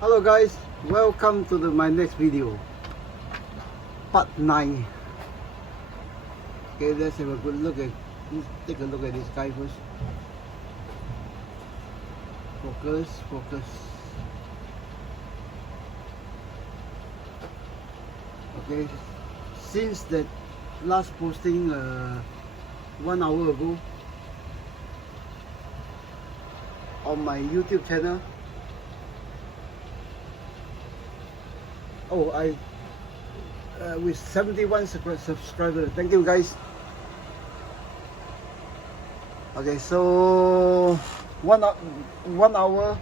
Hello guys, welcome to my next video, part 9. Okay, let's have a good look at, let's take a look at this guy first. Focus. Okay, since that last posting 1 hour ago on my YouTube channel, I with 71 subscribers. Thank you guys. Okay, so one hour,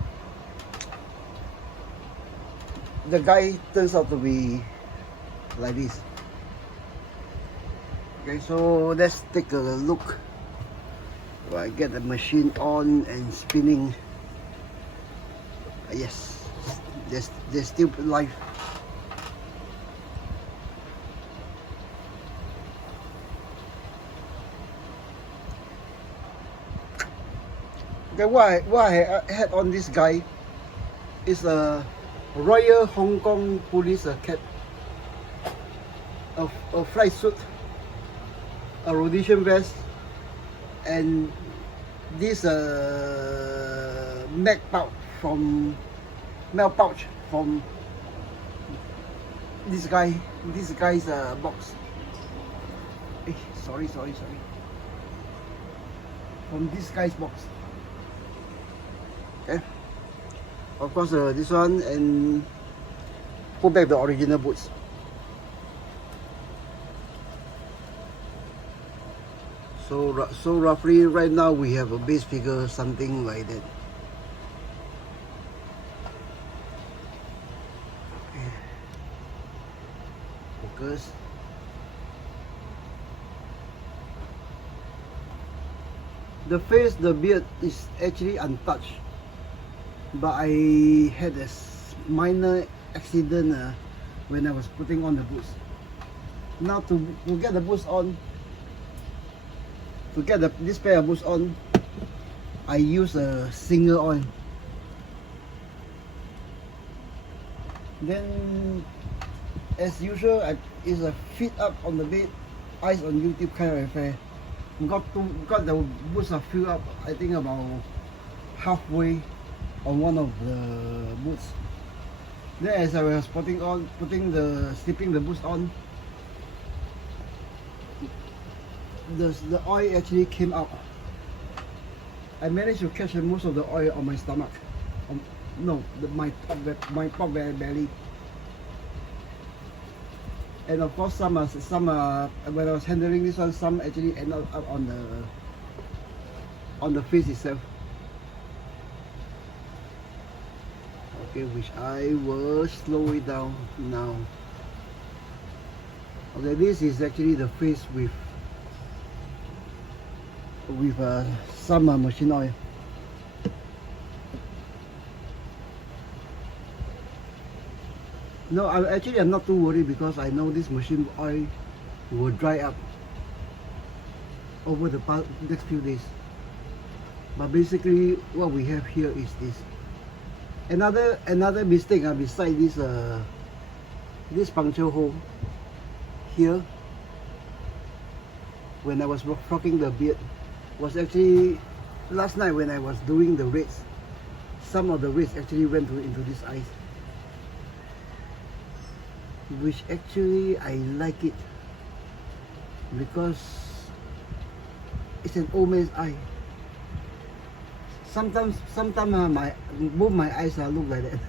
the guy turns out to be like this. Okay, so let's take a look. I get the machine on and spinning. Yes, they're still live. Okay, what I had on this guy is a Royal Hong Kong Police cap, a flight suit, a rhodesian vest, and this mag pouch from this guy's box. Sorry. From this guy's box. Okay. Of course, this one, and put back the original boots. So roughly right now we have a base figure something like that. Okay. Focus. The face, the beard is actually untouched, but I had a minor accident when I was putting on the boots. Now to get the boots on, to get this pair of boots on, I use a single oil. Then, as usual, it's a feet up on the bed, eyes on YouTube kind of affair. Got the boots are filled up, I think about halfway on one of the boots. Then as I was slipping the boots on, the oil actually came out. I managed to catch most of the oil on my stomach. My top belly. And of course, some when I was handling this one, some actually ended up on the face itself. Okay, which I will slow it down now. Okay, this is actually the face with some machine oil. No, I'm not too worried because I know this machine oil will dry up over the next few days. But basically, what we have here is this. Another mistake beside this puncture hole here when I was frocking the beard was actually last night when I was doing the raids. Some of the raids actually went into this ice, which actually I like it because it's an old man's eye. Sometimes both my eyes look like that.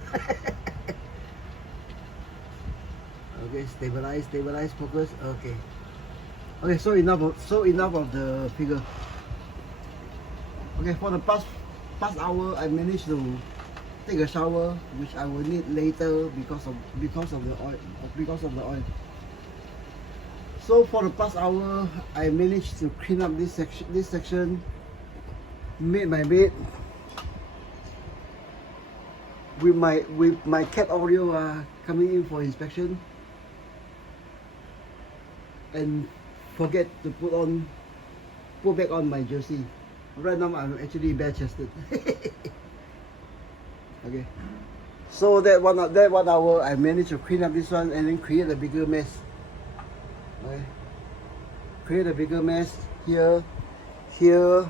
Okay, stabilize, focus. Okay, so enough of the figure. Okay, for the past hour, I managed to take a shower, which I will need later because of the oil. So for the past hour, I managed to clean up this section, made my bed with my cat Oreo coming in for inspection, and forget to put back on my jersey. Right now I'm actually bare chested. Okay, So that 1 hour, I managed to clean up this one and then create a bigger mess. Okay. Create a bigger mess here, here,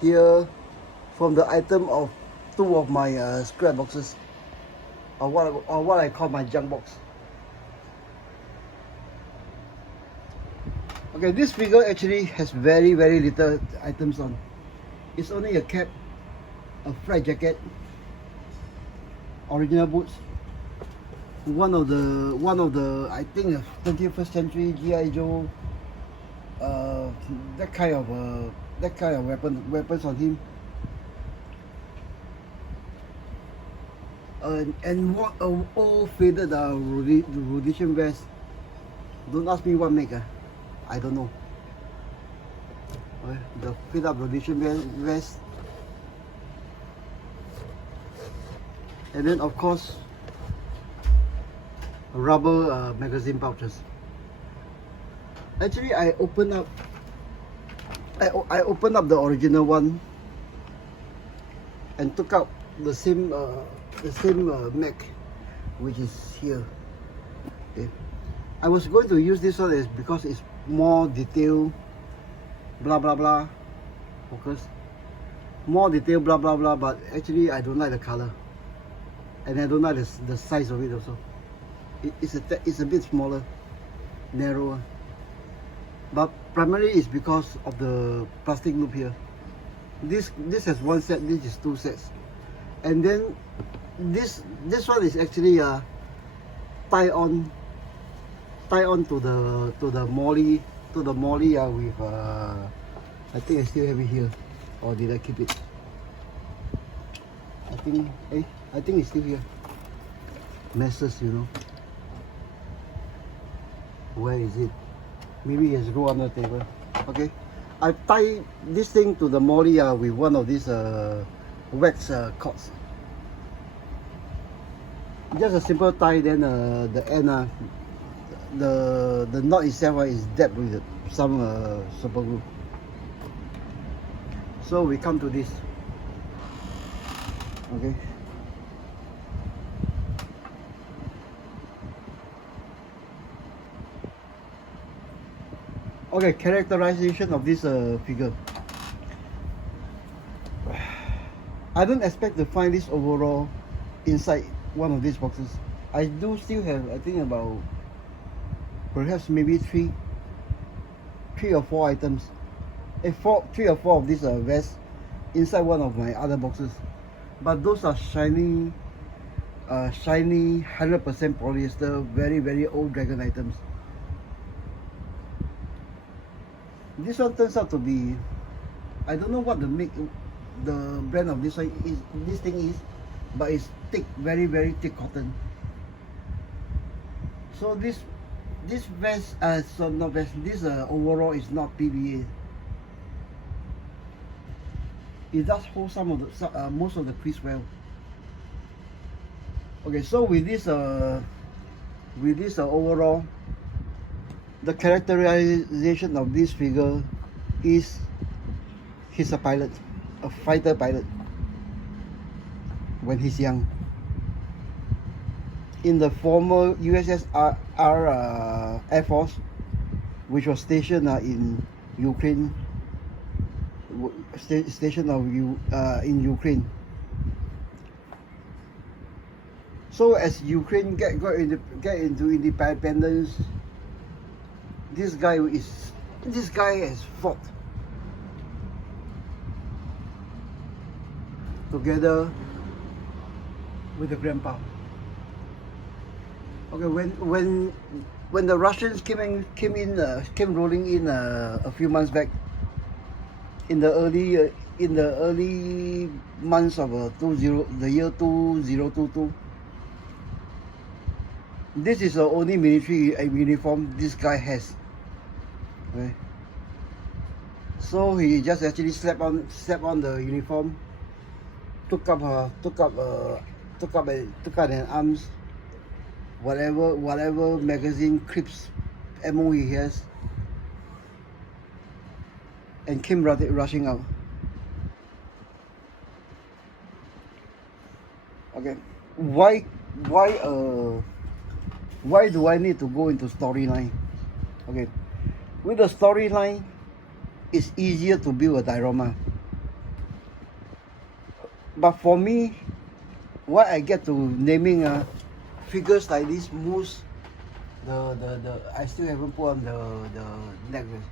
here, from the item of 2 of my scrap boxes, or what I call my junk box. Okay, this figure actually has very little items on. It's only a cap, a flight jacket, original boots, one of the I think 21st century GI Joe, that kind of weapons on him, and what a old faded Rhodesian vest. Don't ask me what make. I don't know. The faded up Rhodesian vest. And then of course rubber magazine pouches. Actually I opened up the original one and took out the same mag, which is here. Okay. I was going to use this one is because it's more detailed, blah blah blah, focus, more detail, blah blah blah, but actually I don't like the color. And I don't like the size of it also. It's a bit smaller, narrower. But primarily it's because of the plastic loop here. This has 1 set. This is 2 sets. And then this one is actually tie on to the molly with I think I still have it here, or did I keep it? I think it's still here. Messes, you know. Where is it? Maybe it's go on the table. Okay. I tie this thing to the molly with one of these wax cords. Just a simple tie, then the end the knot itself is dabbed with some super glue. So we come to this. Okay. Okay, characterization of this figure. I don't expect to find this overall inside one of these boxes. I do still have, I think, about perhaps maybe three or four items, 3 or 4 of these vests inside one of my other boxes. But those are shiny 100% polyester, very old Dragon items. This one turns out to be, I don't know what the brand of this thing is, but it's thick, very thick cotton. So this vest, this overall is not PVA. It does hold some of the most of the crease well. Okay, so with this overall, the characterization of this figure is he's a pilot, a fighter pilot when he's young, in the former USSR Air Force, which was stationed in Ukraine, in Ukraine. So as Ukraine get into independence, this guy has fought together with the grandpa. Okay, when the Russians came rolling in a few months back, in the early months of the year 2022. This is the only military uniform this guy has. Okay. So he just actually slapped on the uniform, took out an arms, whatever magazine clips, ammo he has, and came rushing out. Okay, why do I need to go into storyline? Okay, with the storyline, it's easier to build a diorama. But for me, why I get to naming figures like this, moose, the I still haven't put on the necklace.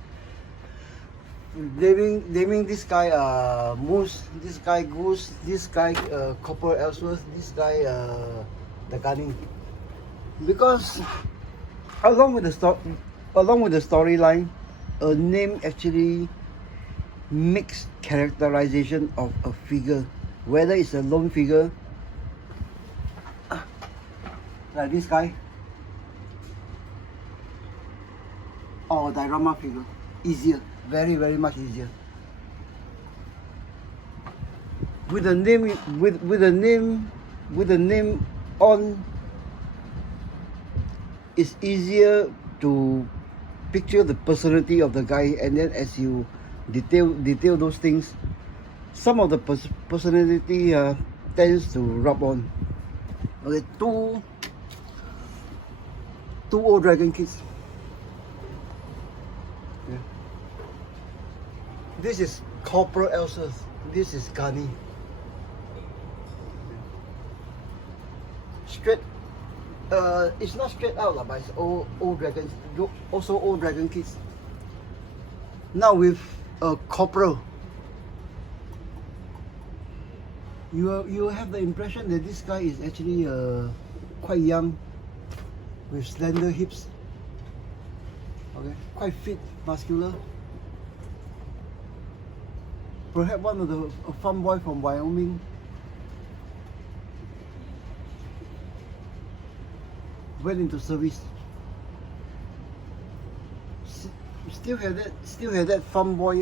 Naming this guy moose, this guy goose, this guy copper Ellsworth, this guy the gunny. Because along with the storyline, a name actually makes characterization of a figure, whether it's a lone figure like this guy or a diorama figure. Easier, very much easier. With the name on, it's easier to picture the personality of the guy, and then as you detail those things, some of the personality tends to rub on. Okay, two old dragon kids. Yeah. This is Corporal Ellsworth. This is Gunny. Straight. It's not straight out, but it's old dragons. Also old dragon kids. Now with a corporal, you have the impression that this guy is actually quite young, with slender hips. Okay, quite fit, muscular. Perhaps one of the farm boy from Wyoming. Went into service. Still have that farm boy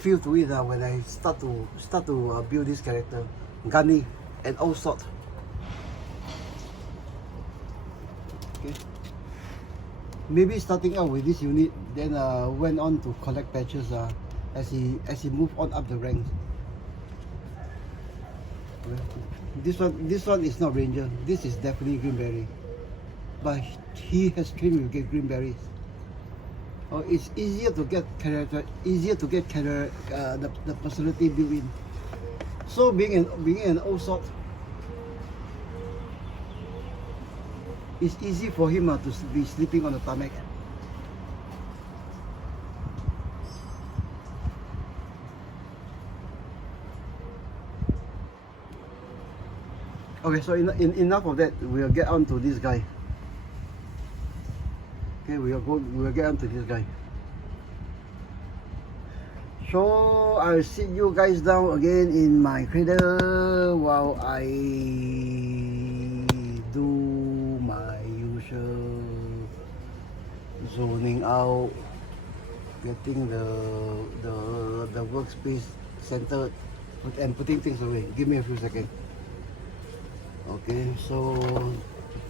feel to it when I start to build this character, gunny and all sort. Okay. Maybe starting out with this unit, then went on to collect patches as he moved on up the ranks. Okay. This one is not Ranger. This is definitely Greenberry, but he has trained with Greenberries. Oh, it's easier to get the personality built in. So being an old sort, it's easy for him to be sleeping on the tarmac. Okay, so enough of that. We'll get on to this guy. Okay, we'll get on to this guy. So I'll sit you guys down again in my cradle while I do my usual zoning out, getting the workspace centered and putting things away. Give me a few seconds. Okay, so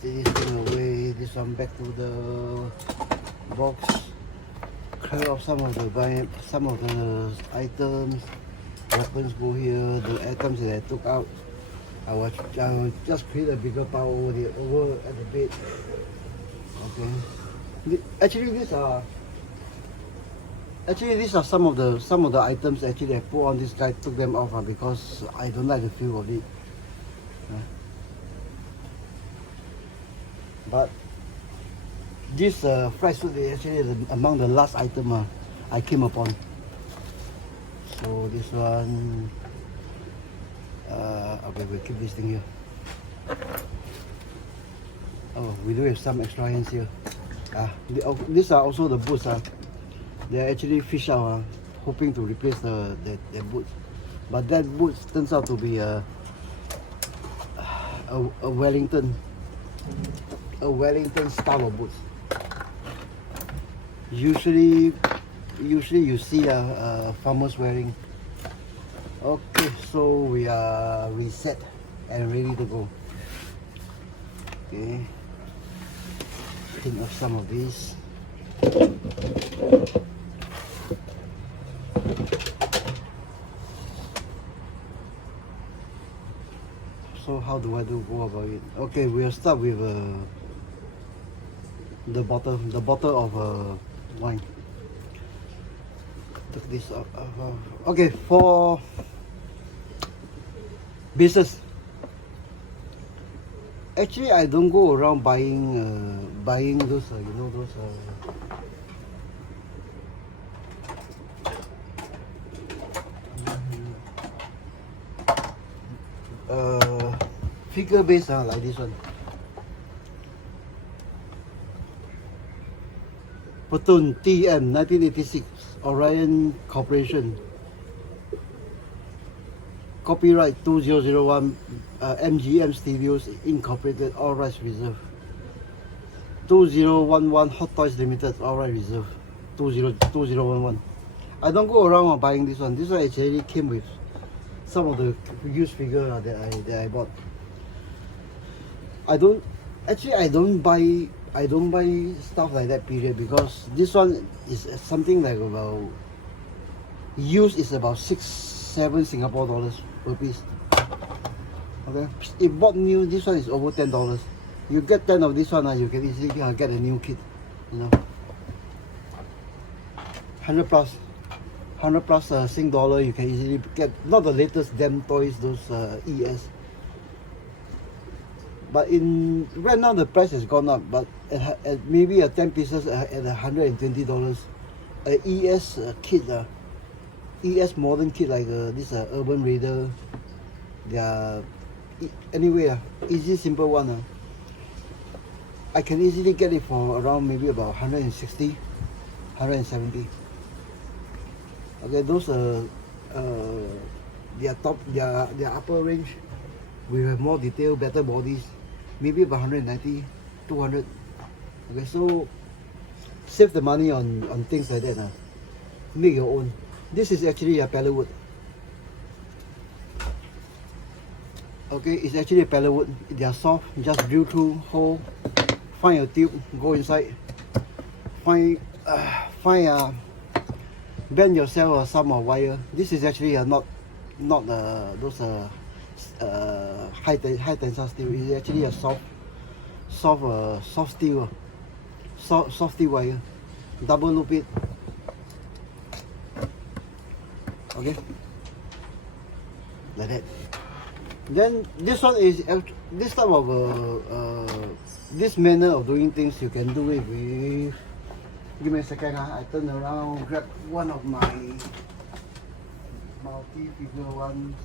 take this thing away, this one back to the box, clear off some of the items, weapons go here, the items that I took out, I will just create a bigger pile over at the bed. Okay, actually these are some of the items actually I put on this guy, took them off because I don't like the feel of it. But this flight suit is actually among the last item I came upon. So this one, okay, we'll keep this thing here. Oh, we do have some extra hands here. These are also the boots. They're actually fish out, hoping to replace the boots. But that boots turns out to be a Wellington style of boots. Usually you see farmers wearing. Okay, so we are reset and ready to go. Okay, think of some of these. So how do I go about it? Okay, we'll start with the bottle of wine. Took this out. Okay, for business. Actually, I don't go around buying those you know, those figure base like this one. Platoon TM 1986 Orion Corporation. Copyright 2001 MGM Studios Incorporated, all rights reserved. 2011 Hot Toys Limited, all rights reserved. 2011. I don't go around buying this one. This one actually came with some of the used figure that I bought. I don't buy stuff like that, period, because this one is something like about used is about 6-7 Singapore dollars per piece. Okay, if bought new, this one is over $10. You get 10 of this one, you can easily get a new kit, you know. 100 plus Sing dollar, you can easily get, not the latest damn toys, those ES. But right now the price has gone up, but at maybe 10 pieces at $120. A ES kit, ES modern kit like this Urban Raider. They are anyway easy simple one. I can easily get it for around maybe about 160, 170. Okay, those their upper range, we have more detail, better bodies, maybe about 190, 200. Okay, so save the money on things like that. Make your own. This is actually a pallet wood. Okay, it's actually a pallet wood. They are soft. Just drill through hole, find a tube, go inside, bend yourself some wire. This is actually not those high tensile steel. It's actually a soft steel, soft steel wire. Double loop it. Okay, like that. Then this one is this type of this manner of doing things. You can do it with. Give me a second. I turn around, grab one of my multi-figure ones.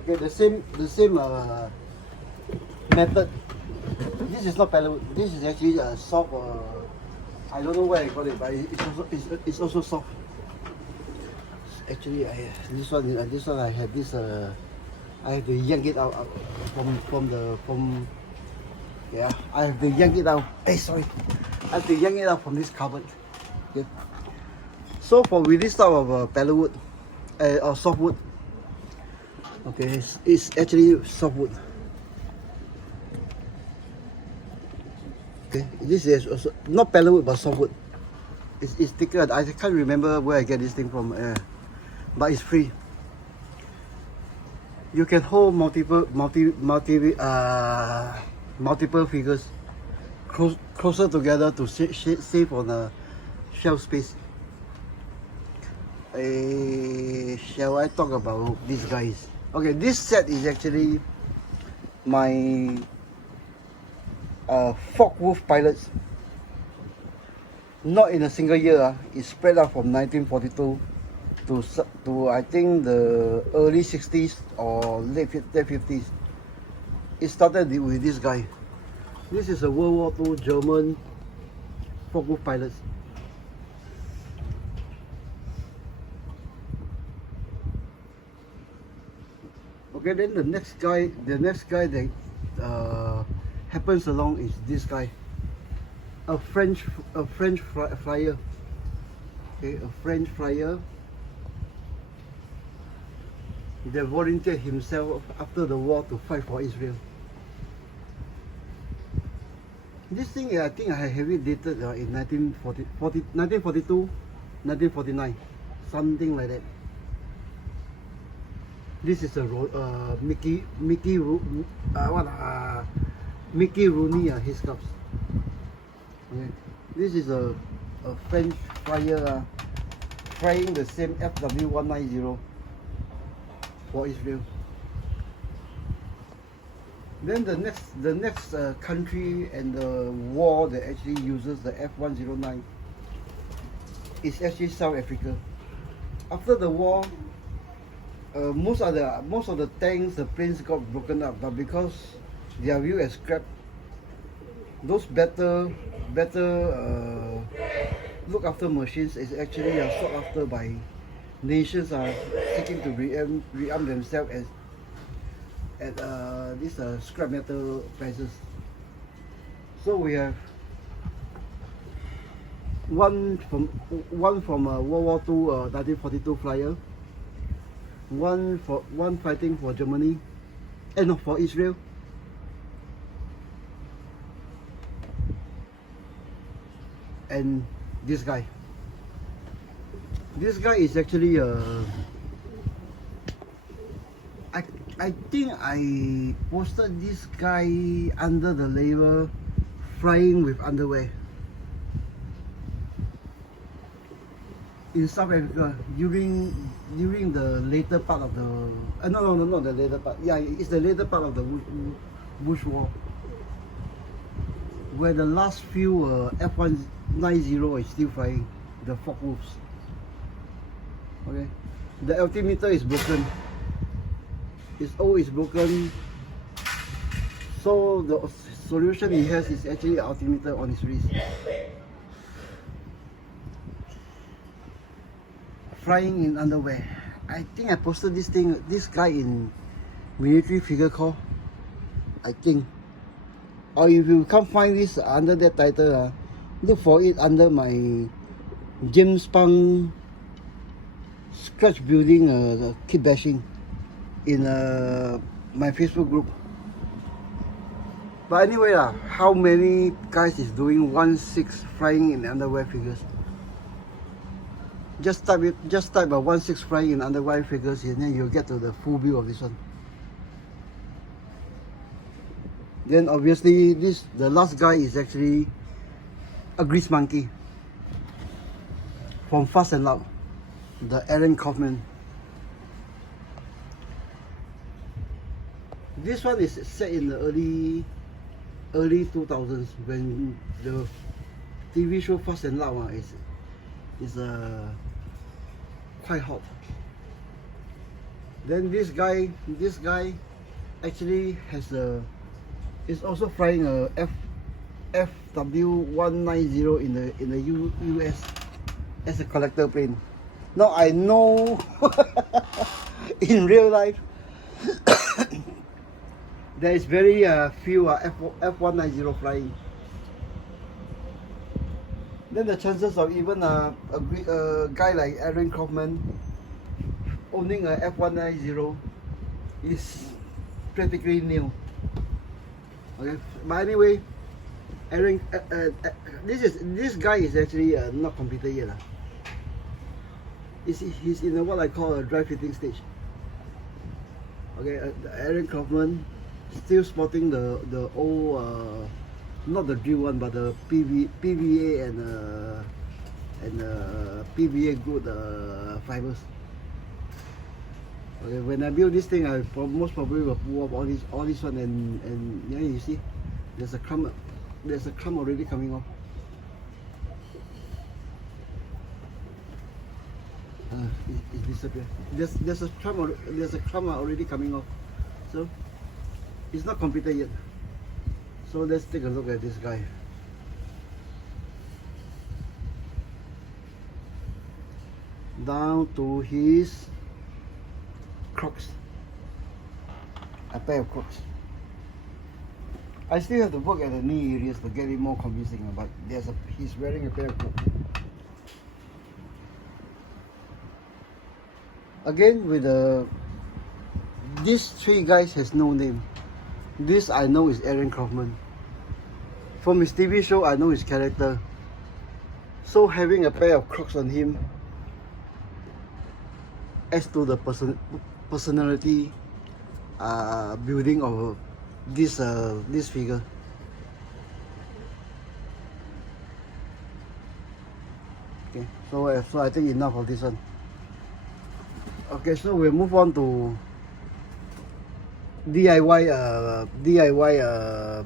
Okay, the same method. This is not pallet wood. This is actually a soft. I don't know where I got it, but it's also soft. Actually, this one I have this. I have to yank it out from. Yeah, I have to yank it out. Hey, sorry, I have to yank it out from this cupboard. Okay. So with this type of pallet wood or soft wood. Okay, it's actually soft wood. Okay, this is also not pallet wood but soft wood. It's thicker. I can't remember where I get this thing from, but it's free. You can hold multiple figures closer together to save on the shelf space. Shall I talk about these guys? Okay, this set is actually my Focke-Wulf pilots. Not in a single year. It's spread out from 1942 to I think the early 60s or late 50s. It started with this guy. This is a World War II German Focke-Wulf pilots. Okay, then the next guy that happens along is this guy, a French flyer. Okay, a French flyer. He volunteered himself after the war to fight for Israel. This thing, I think I have it dated in 1942, 1949, something like that. This is a Mickey Rooney Headsculpt. Okay. This is a French fryer frying the same FW190 for Israel. Then the next country and the war that actually uses the F109 is actually South Africa. After the war, most of the tanks, the planes got broken up, but because they are viewed as scrap, those better look after machines is actually sought after by nations are seeking to rearm themselves at these scrap metal prices. So we have one from World War II 1942 flyer, one fighting for Germany, and for Israel. And this guy is actually I think I posted this guy under the label flying with underwear in South Africa during the later part of the no, the later part, yeah, it's the later part of the Bush War, where the last few F190 is still flying, the Focke-Wulfs. Okay, the altimeter is broken. Its O is broken, so the solution he has is actually altimeter on his wrist. Flying in underwear. I think I posted this guy in military figure call, I think. Or if you can't find this under that title, look for it under my James Pang scratch building kit bashing in my Facebook group. But anyway, how many guys is doing 1.6 flying in underwear figures? Just type a 1.6 flying in underwear figures, and then you'll get to the full view of this one. Then obviously the last guy is actually a grease monkey from Fast and Loud, the Aaron Kaufman. This one is set in the early 2000s when the TV show Fast and Loud is quite hot. Then this guy actually is also flying a FW190 in the US as a collector plane. Now I know in real life there is very few F190 flying. Then the chances of even a guy like Aaron Kaufman owning a F190 is practically nil. Okay, but anyway, this guy is actually not completed yet. He's in what I call a dry fitting stage. Okay, Aaron Kaufman still spotting the old not the drill one, but the PVA and PVA good fibers. Okay, when I build this thing, I most probably will pull up all this one, and yeah, you see, there's a crumb already coming off. It disappeared. There's a crumb already coming off, so it's not completed yet. So let's take a look at this guy. Down to his Crocs, a pair of Crocs. I still have to work at the knee areas to get it more convincing, but he's wearing a pair of Crocs. Again, with these three guys has no name. This I know is Aaron Kaufman. From his TV show, I know his character. So having a pair of Crocs on him adds to the personality building of this figure. Okay, so I think enough of this one. Okay, so we'll move on to DIY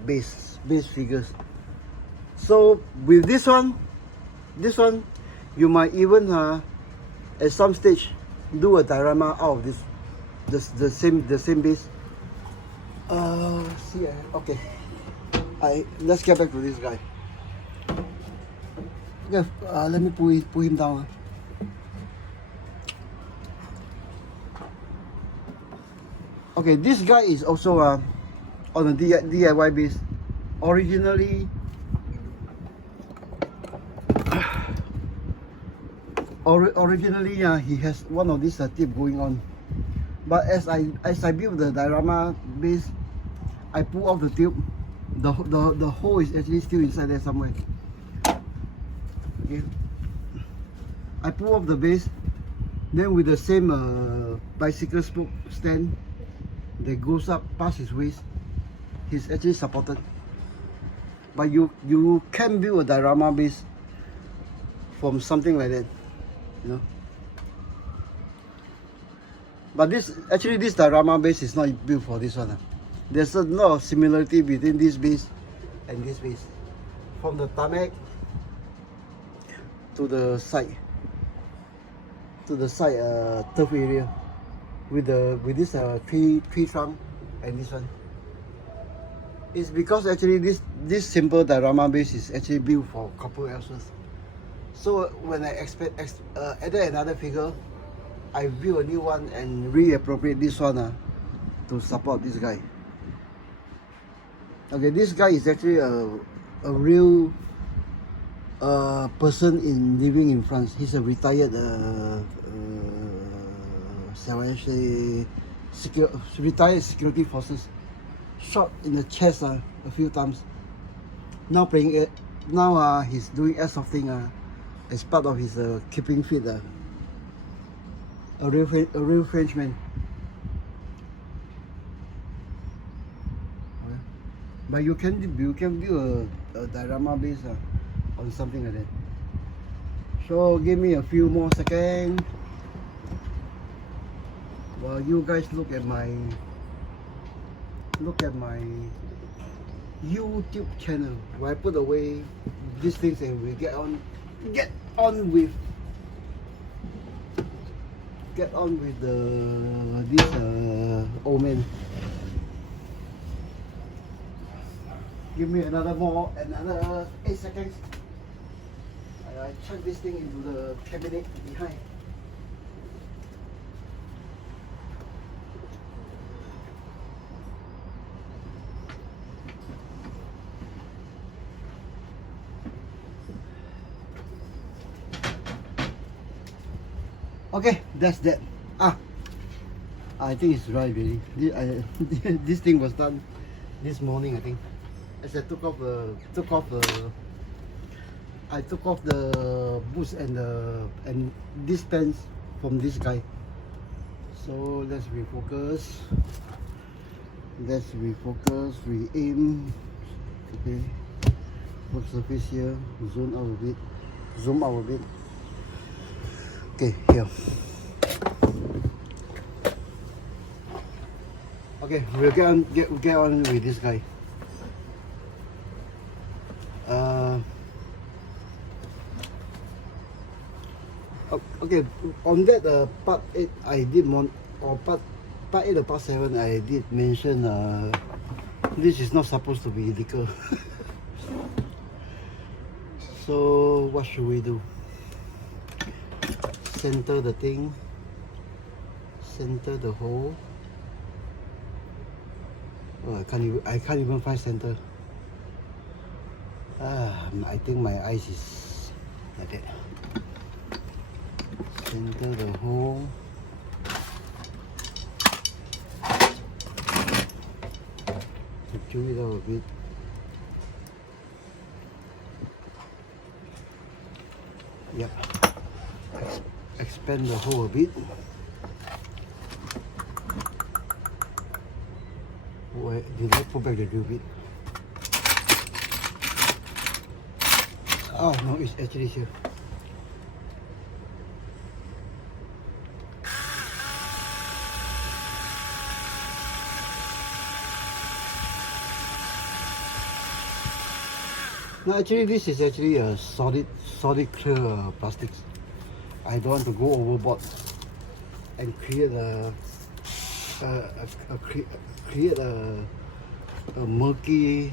base figures. So with this one you might even at some stage do a diorama out of the same base. Okay, let's get back to this guy. Okay, let me pull him down. Okay, this guy is also on a DIY base. Originally, he has one of these tip going on, but as I build the diorama base, I pull off the tube. The hole is actually still inside there somewhere. Okay, I pull off the base, then with the same bicycle spoke stand that goes up past his waist, he's actually supported. But you can build a diorama base from something like that, you know. But this diorama base is not built for this one. There's a lot of similarity between this base and this base, from the tarmac to the side turf area with this tree trunk and this one. It's because actually this simple diorama base is actually built for a couple else's. So when I added another figure, I built a new one and reappropriate this one to support this guy. Okay, this guy is actually a real person living in France. He's a retired retired security forces. Shot in the chest a few times. Now he's doing airsofting as part of his keeping fit. A real Frenchman. Okay. But you can build a diorama base on something like that. So give me a few more seconds while you guys look at my YouTube channel, where I put away these things and we get on with this old man. Give me another 8 seconds. I chuck this thing into the cabinet behind. Okay, that's that. I think it's dry really. This thing was done this morning, I think. As I took off the boots and this pants from this guy. So let's refocus. Re-aim. Okay. Work surface here. Zoom out a bit. Okay, here. Okay, we'll get on with this guy. Okay, on that part 8 I did part 8 or part 7 I did mention this is not supposed to be illegal. So what should we do? Center the thing, center the hole. Oh, I can't even find center. I think my eyes is like that. Center the hole. Chew it out a bit. Yep. Expand the hole a bit. Wait, did I put back the drill bit? Oh no, it's actually here. No, actually this is actually a solid clear plastics. I don't want to go overboard and create a murky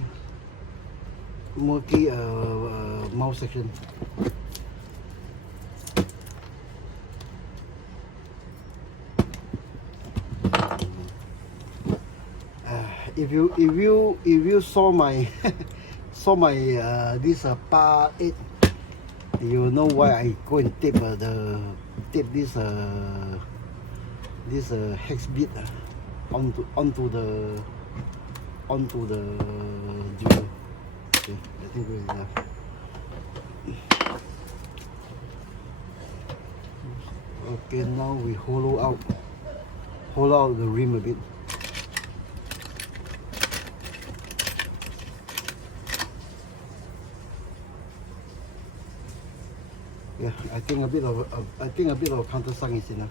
mouth section. If you saw my this part 8, you know why I go and tape this hex bit onto the drill. Okay, I think good enough. Okay, now we hollow out the rim a bit. Yeah, I think a bit of countersunk is enough.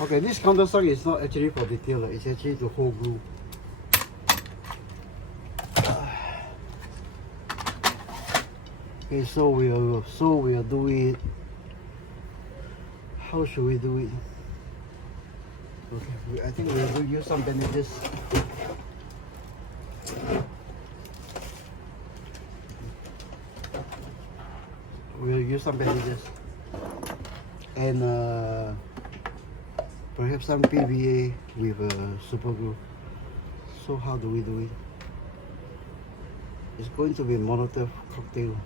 Okay, this countersunk is not actually for detail, it's actually to hold glue. Okay, so we'll do it. How should we do it? Okay, I think we'll use some bandages. We'll use some bandages and perhaps some PVA with super glue. So how do we do it? It's going to be Molotov cocktail.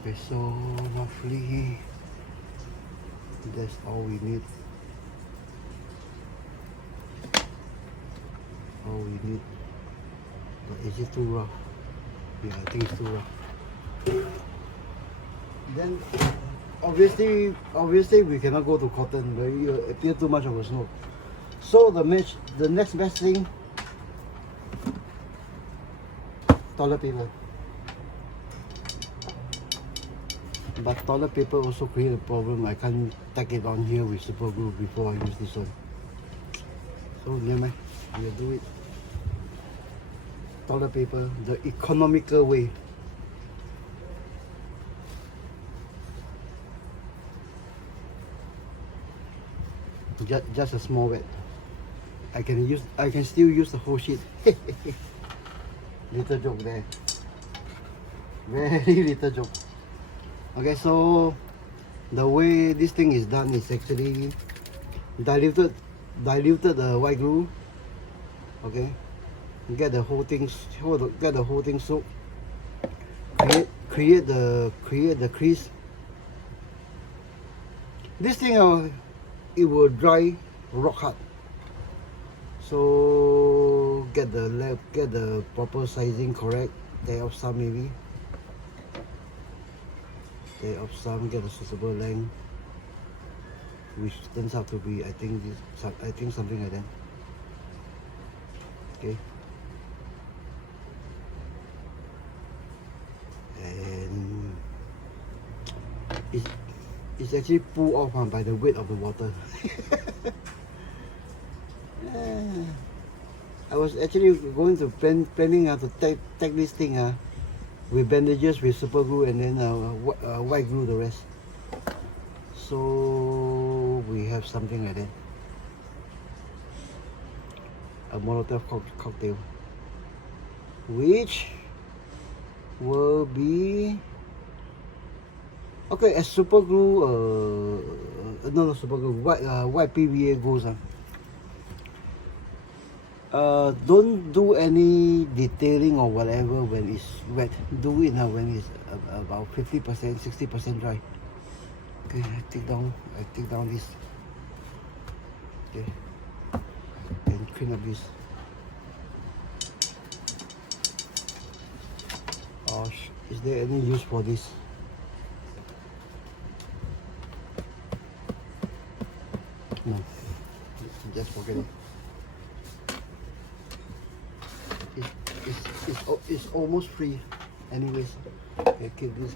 Okay, so roughly that's all we need. But is it too rough? Yeah, I think it's too rough. Then obviously we cannot go to cotton, but it appear too much of a smoke. So the next best thing, toilet paper. But toilet paper also create a problem. I can't tack it on here with super glue before I use this one. So never mind, we'll do it. Toilet paper, the economical way. Just a small wet. I can still use the whole sheet. Little joke there. Very little joke. Okay, so the way this thing is done is actually diluted white glue. Okay, get the whole thing soaked. Create the crease. This thing it will dry rock hard. So get the proper sizing correct. Tear off some maybe. Tear off some. Get a suitable length, which turns out to be I think something like that. Okay. And it's actually pulled off by the weight of the water. I was actually going to planning to take this thing with bandages with super glue and then white glue the rest. So we have something like that. A Molotov cocktail, which will be okay as super glue. No super glue. White PVA goes. Don't do any detailing or whatever when it's wet. Do it now when it's about 50%, 60% dry. Okay, I take down this. Okay, and clean up this. Is there any use for this? No, just forget it. It's almost free anyways. Okay, keep this.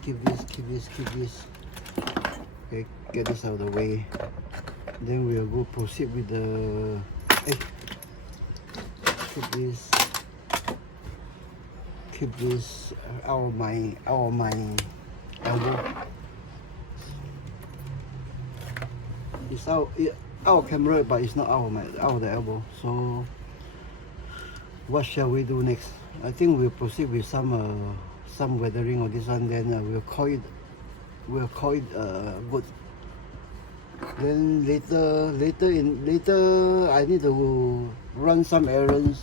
Okay, get this out of the way. Then we'll go proceed with the keep this out of my elbow. It's out of camera, but it's not out of the elbow. So what shall we do next? I think we'll proceed with some weathering of this one. Then we'll call it good. Then later I need to run some errands.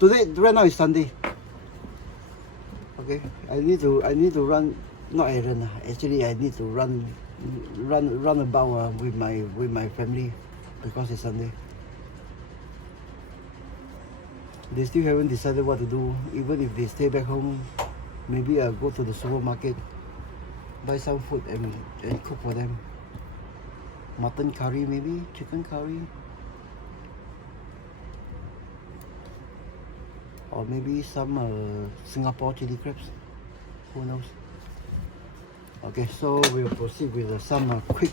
Right now it's Sunday. Okay, I need to run, not errand. Actually, I need to run about with my family because it's Sunday. They still haven't decided what to do. Even if they stay back home, maybe I'll go to the supermarket, buy some food and cook for them. Mutton curry, maybe chicken curry, or maybe some Singapore chili crabs. Who knows? Okay, so we'll proceed with some quick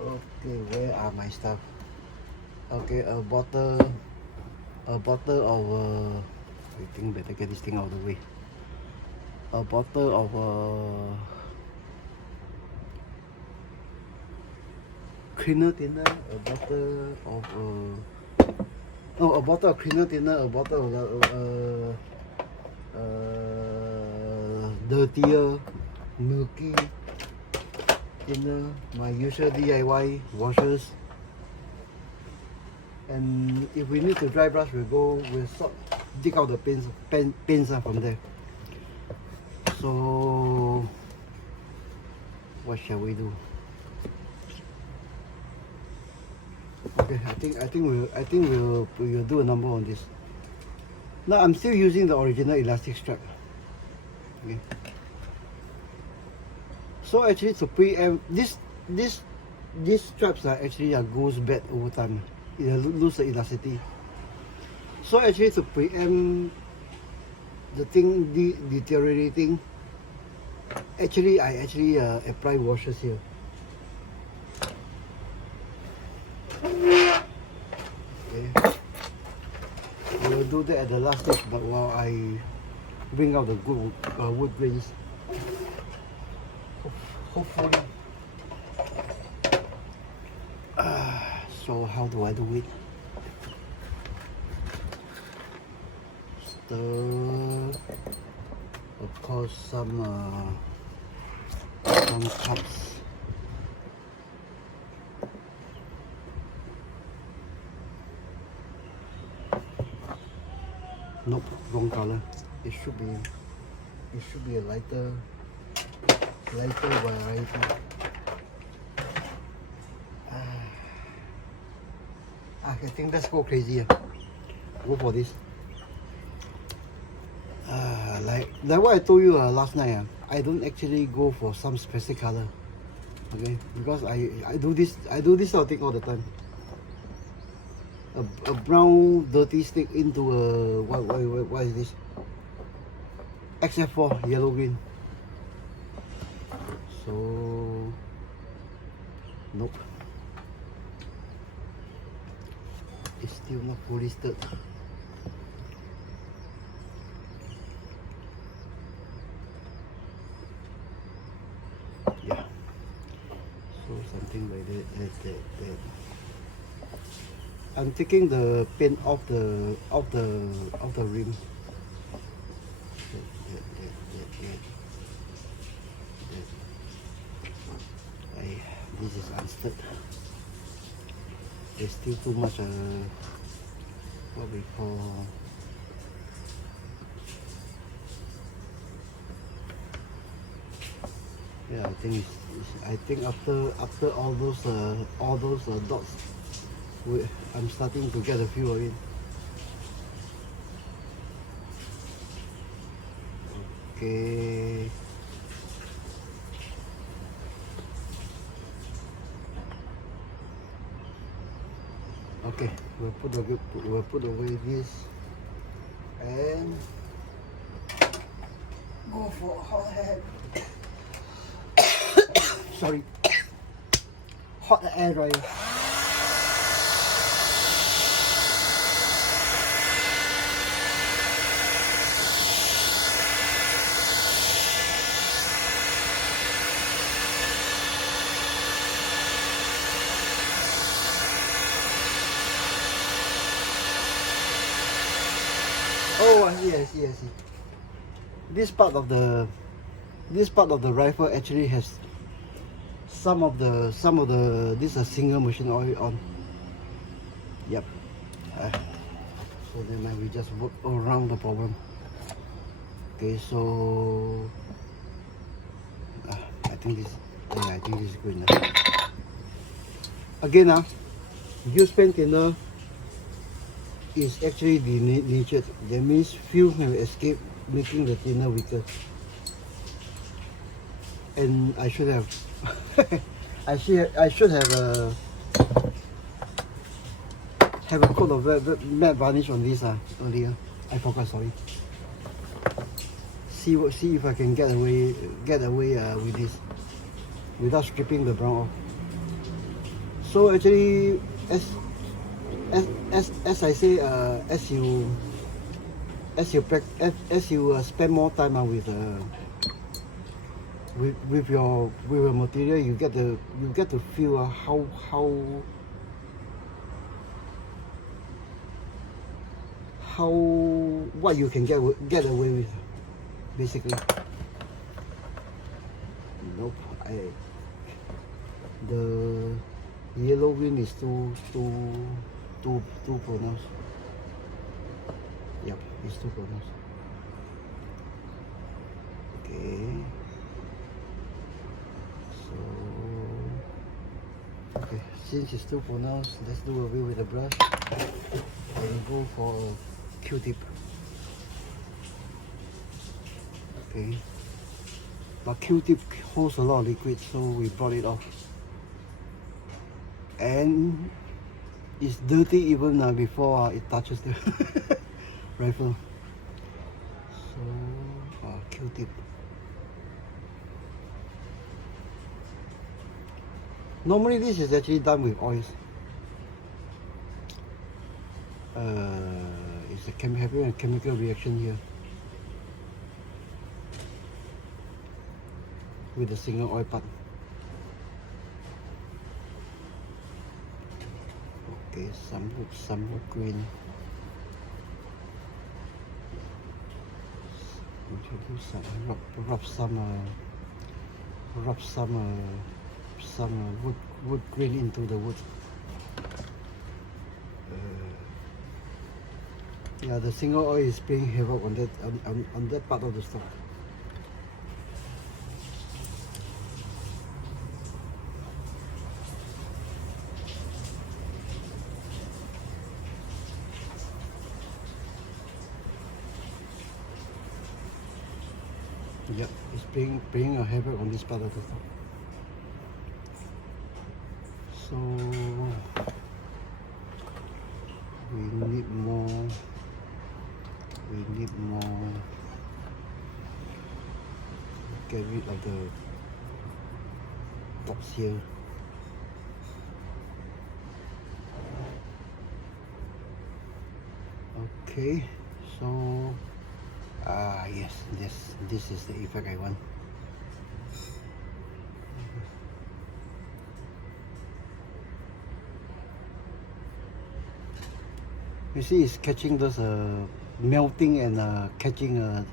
Okay, where are my stuff? Okay, a bottle of I think better get this thing out of the way. A bottle of cleaner thinner, a bottle of cleaner thinner, a bottle of dirtier, milky thinner, my usual DIY washers. And if we need to dry brush, we'll dig out the pins from there. So what shall we do? Okay, I think we'll do a number on this. Now I'm still using the original elastic strap. Okay. So actually to preempt these straps are actually goes bad over time. It lose the elasticity. So actually to preempt the thing deteriorating, actually I apply washers here. Okay. We'll do that at the last stage, but while I bring out the good wood grains. Hopefully. So how do I do it? Stir, of course, some cups. Nope, wrong color. It should be a lighter variety. I think let's go crazy. Go for this. Like what I told you last night. I don't actually go for some specific color. Okay, because I do this sort of thing all the time. A brown dirty stick into a what is this? XF4 yellow green. So nope. It's still not fully stirred. Yeah. So something like that. I'm taking the paint off the rim. this is unstuck. There's still too much what we call yeah, I think after all those dots, I'm starting to get a feel of it. Okay. Okay, we'll put away this and go for a hot head. Sorry, hot air dryer. Oh, I see. This part of the rifle actually has some of the this is a single machine oil on. Yep. So then we just work around the problem. Okay, so I think this is good enough. Again, use pen thinner is actually denatured. That means fumes have escaped, making the thinner weaker. And I should have I should have a coat of matte varnish on this earlier. I forgot, sorry. See if I can get away with this without stripping the brown off. So actually, as I say, as you spend more time with your material, you get to feel how what you can get away with, basically. Nope, the yellow green is too pronounced. Yep, it's too pronounced. Okay. So, okay, since it's too pronounced, let's do away with the brush and go for a Q-tip. Okay. But Q-tip holds a lot of liquid, so we brought it off. And it's dirty even before it touches the rifle. So, Q-tip. Normally this is actually done with oils. It's having a chemical reaction here with the single oil part. Okay, some wood grain. Introduce some wood grain into the wood. Yeah, the single oil is playing havoc on that part of the stock. Yep, it's playing a havoc on this part of the stock. So we need more get rid of the dots here. Okay, so yes, this is the effect I want. You see, it's catching those melting and catching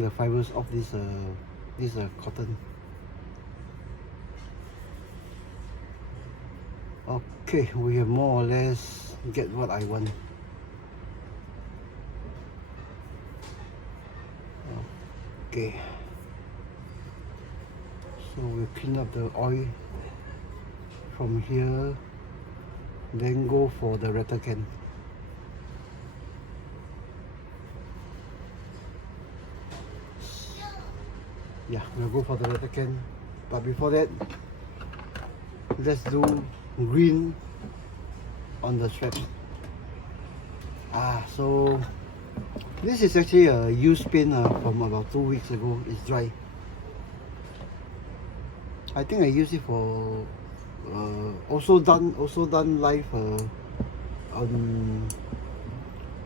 the fibers of this cotton. Okay, we have more or less get what I want. Okay, so we clean up the oil from here, then go for the rattle can. Yeah, we'll go for the rattle can, but before that, let's do green on the straps. So this is actually a used pin from about 2 weeks ago. It's dry. I think I used it for also done live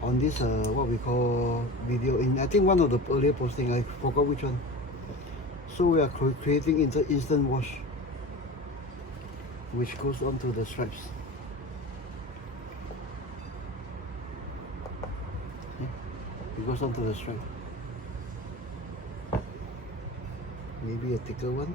on this what we call video in, I think, one of the earlier posting. I forgot which one. So we are creating instant wash, which goes onto the straps. It goes onto the strap. Maybe a thicker one.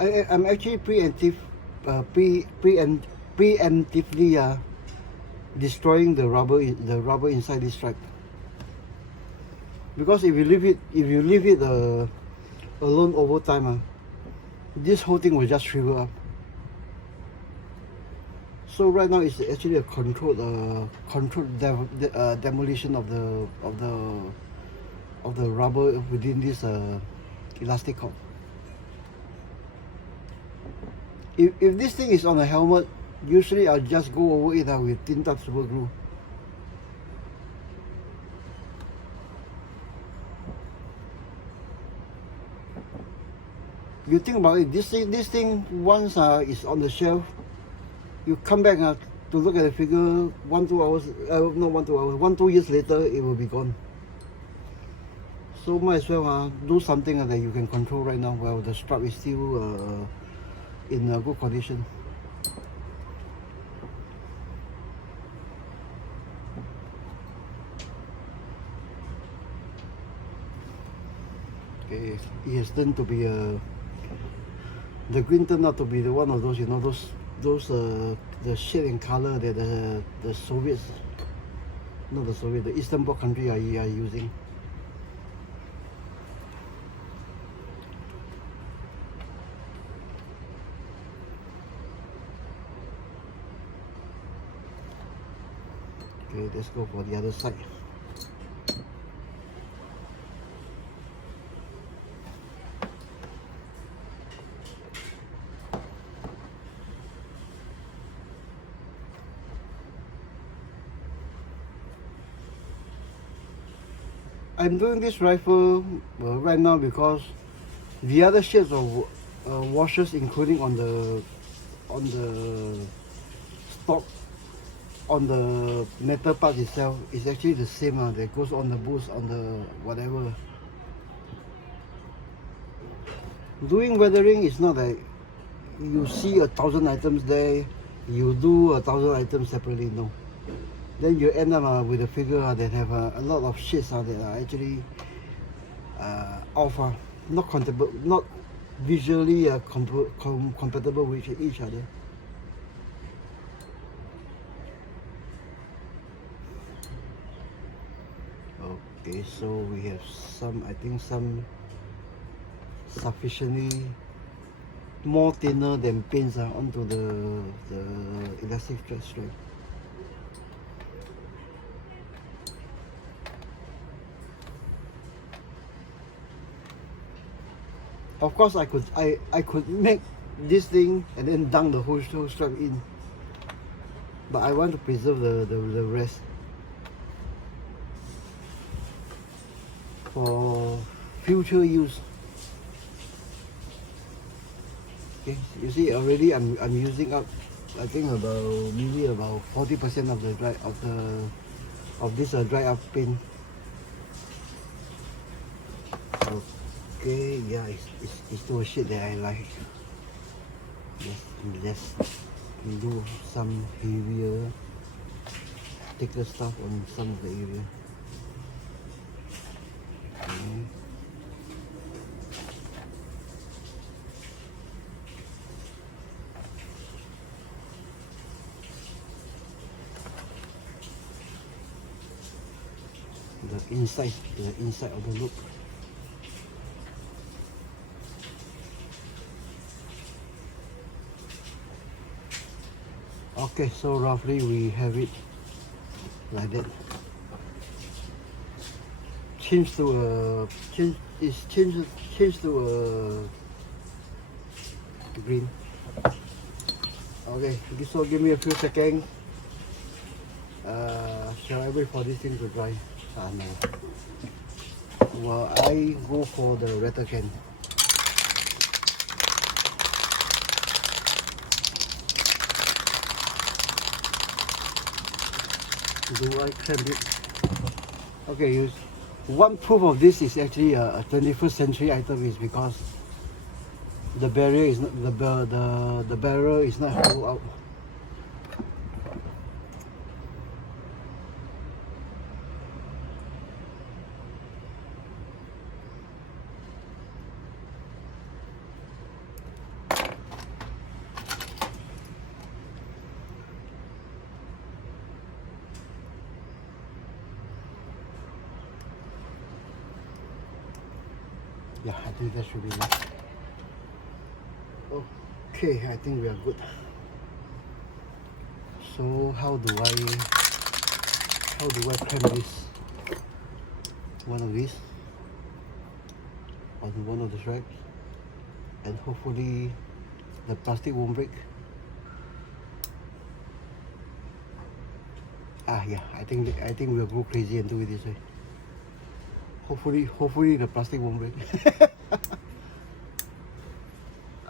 I'm actually preemptively destroying the rubber inside this strap, because if you leave it alone over time, this whole thing will just shrivel up. So right now it's actually a controlled demolition of the rubber within this elastic cord. If this thing is on a helmet, usually I'll just go over it with thin type super glue. You think about it, this thing once is on the shelf, you come back to look at the figure 1-2 hours, not 1-2 hours, 1-2 years later, it will be gone. So might as well do something that you can control right now while the strap is still in a good condition. Okay, it has turned to be the green turned out to be the one of those, the shade and color that the Soviets, not the Soviet, the Eastern Bloc country are using. Okay, let's go for the other side. I'm doing this rifle right now because the other shades of washers, including on the stock, on the metal part itself, is actually the same that goes on the boots, on the whatever. Doing weathering is not like you see 1,000 items there, you do 1,000 items separately. No. Then you end up with a figure that have a lot of shades that are actually off, not visually compatible with each other. Okay, so we have some sufficiently more thinner than pins onto the elastic strap. Of course, I could make this thing and then dunk the whole strap in, but I want to preserve the rest for future use. Okay, you see already I'm using up, I think maybe about 40% of the this dry up pin. Okay, yeah, it's still a shit that I like. Let's do some heavier, thicker stuff on some of the area. the inside of the loop. Okay, so roughly we have it like that. Change to green. Okay, so give me a few seconds. Shall I wait for this thing to dry? No. Well, I go for the rattle can. Do I clamp it? Okay, one proof of this is actually a 21st century item is because the barrier is not the barrel is not hollow out. Yeah, I think that should be enough. Okay, I think we are good. So how do I clamp this? One of these on one of the straps, and hopefully the plastic won't break. Yeah, I think we'll go crazy and do it this way. Hopefully the plastic won't break.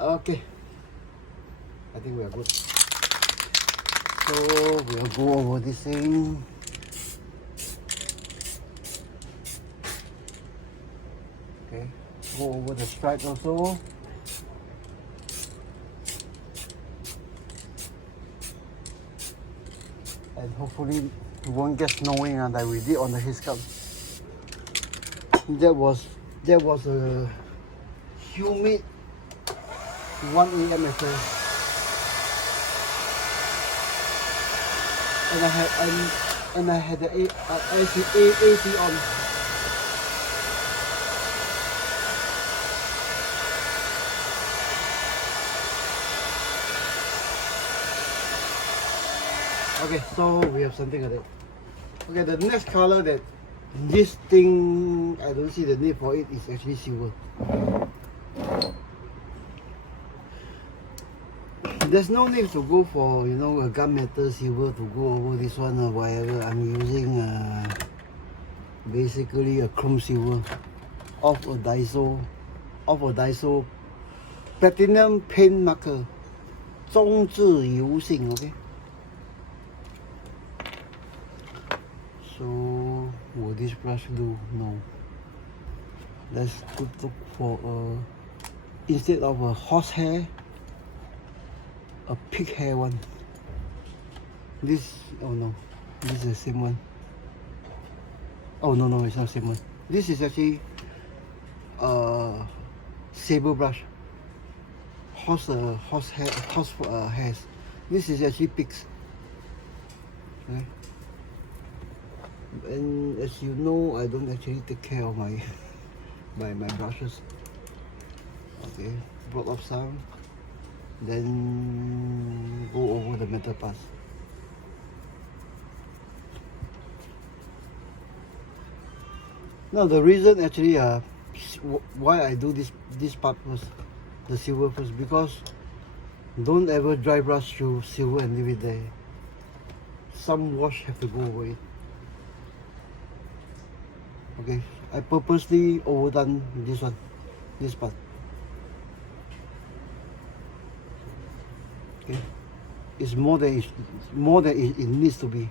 Okay, I think we are good. So we'll go over this thing. Okay, go over the stripes also. And hopefully it won't get snowing that we did on the Headsculpt. That was a humid 1 AM as well. And I had the AC on. Okay, so we have something like that. Okay, the next color that this thing I don't see the need for it is actually silver. There's no need to go for a gunmetal silver to go over this one or whatever. I'm using basically a chrome silver of a Daiso platinum paint marker, 中质油性, okay. So will this brush do? No. Let's look for instead of a horsehair, a pig hair one. This, oh no, this is the same one. Oh no, it's not the same one. This is actually saber brush, horse hairs. This is actually pigs. Okay. And as you know, I don't actually take care of my my brushes. Okay, brought up some, then go over the metal parts. Now the reason actually why I do this part first, the silver first, because don't ever dry brush through silver and leave it there. Some wash have to go over it. Okay, I purposely overdone this part. Okay, it's more than it needs to be.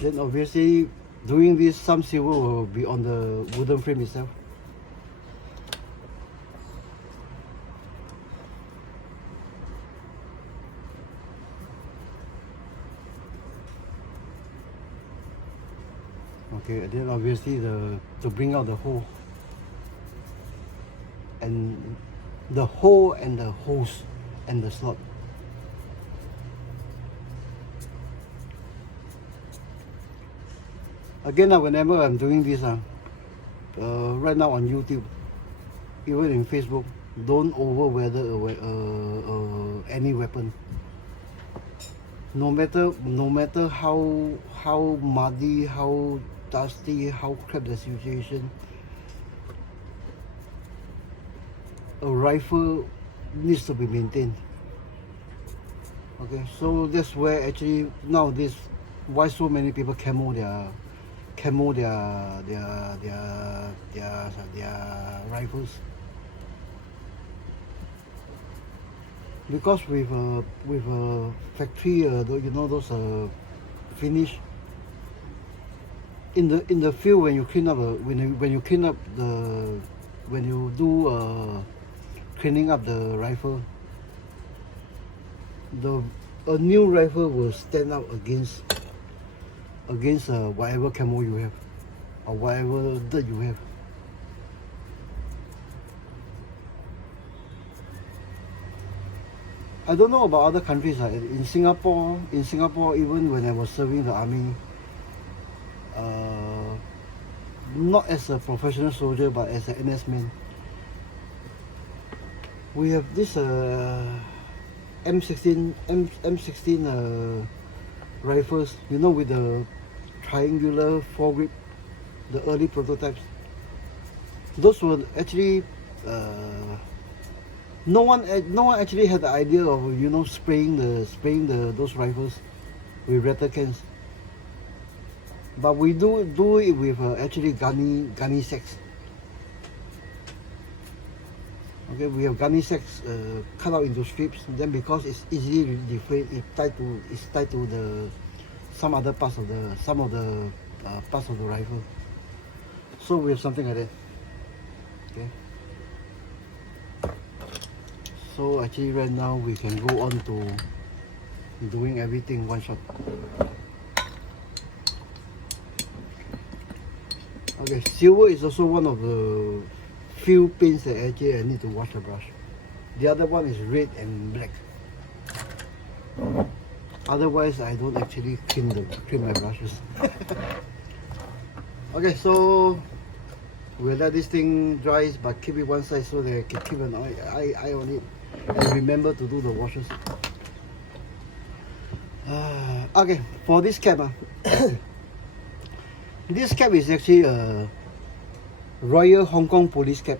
Then obviously doing this, some silver will be on the wooden frame itself. Okay, and then obviously to bring out the hole, and the hole and the hose and the slot. Again, whenever I'm doing this, right now on YouTube, even in Facebook, don't over weather any weapon. No matter how muddy, how dusty, how crap the situation, a rifle needs to be maintained. Okay, so that's where actually nowadays why so many people camo their rifles, because with a factory, you know, those finish in the field, when you clean up when you do cleaning up the rifle, a new rifle will stand out against whatever camo you have or whatever dirt you have. I don't know about other countries. In Singapore, even when I was serving the army, not as a professional soldier but as an NS man, we have this M16 rifles, you know, with the triangular foregrip, the early prototypes. Those were actually no one actually had the idea of, you know, spraying those rifles with rattle cans. But we do it with actually gunny sacks. Okay, we have gunny sacks cut out into strips. Then because it's easily deflate, it's tied to the some other parts of the parts of the rifle. So we have something like that. Okay. So actually right now we can go on to doing everything one shot. Okay, silver is also one of the few paints that actually I need to wash the brush. The other one is red and black. Otherwise, I don't actually clean my brushes. Okay, so we'll let this thing dry, but keep it one side so that I can keep an eye on it and remember to do the washes. Okay, for this cap, this cap is actually a Royal Hong Kong Police cap.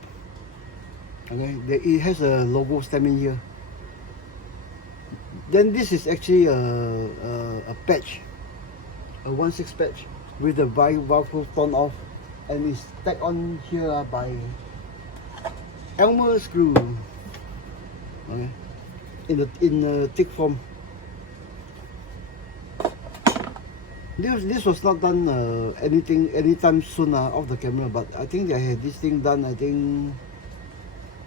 Okay, it has a logo stamping here. Then this is actually a patch, a 1/6 patch with the Velcro torn off, and it's tacked on here by Elmer screw. Okay, in the thick form. This was not done anytime soon off the camera, but I think I had this thing done, I think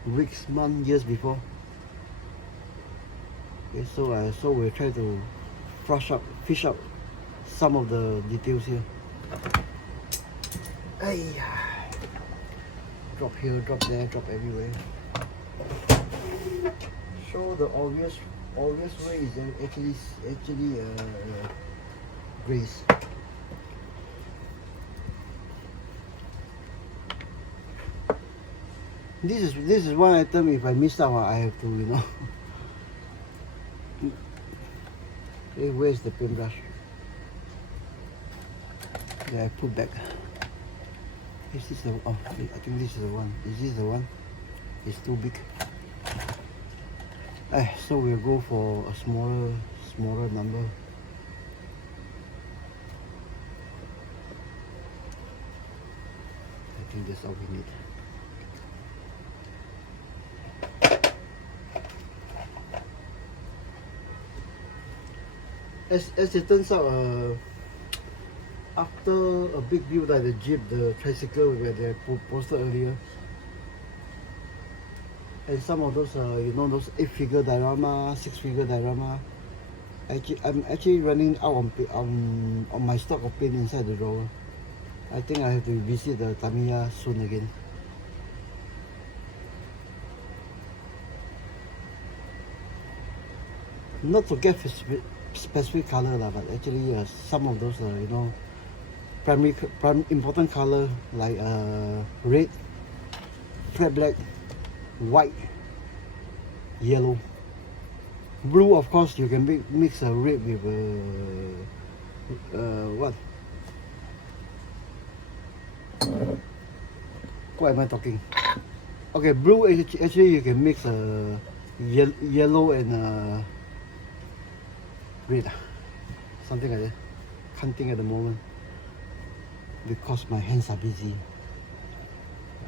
weeks, months, years before. Okay, so we'll try to fish up some of the details here. Hey, drop here, drop there, drop everywhere. So the obvious way is actually grease. This is one item. If I miss out, I have to, you know. Okay, where's the paintbrush? Yeah, I put back. Is this the? Oh, I think this is the one. Is this the one? It's too big. So we'll go for a smaller number. I think that's all we need. As it turns out, after a big build like the Jeep, the tricycle where they posted earlier, and some of those, you know, those 8-figure diorama, 6-figure diorama, I'm actually running out on my stock of paint inside the drawer. I think I have to visit the Tamiya soon again. not to get specific color lah, but actually some of those you know, primary important color like red, flat black, white, yellow, blue. Of course, you can mix a red with what am I talking? Okay, blue actually you can mix yellow and red, something like that. Can't think at the moment because my hands are busy.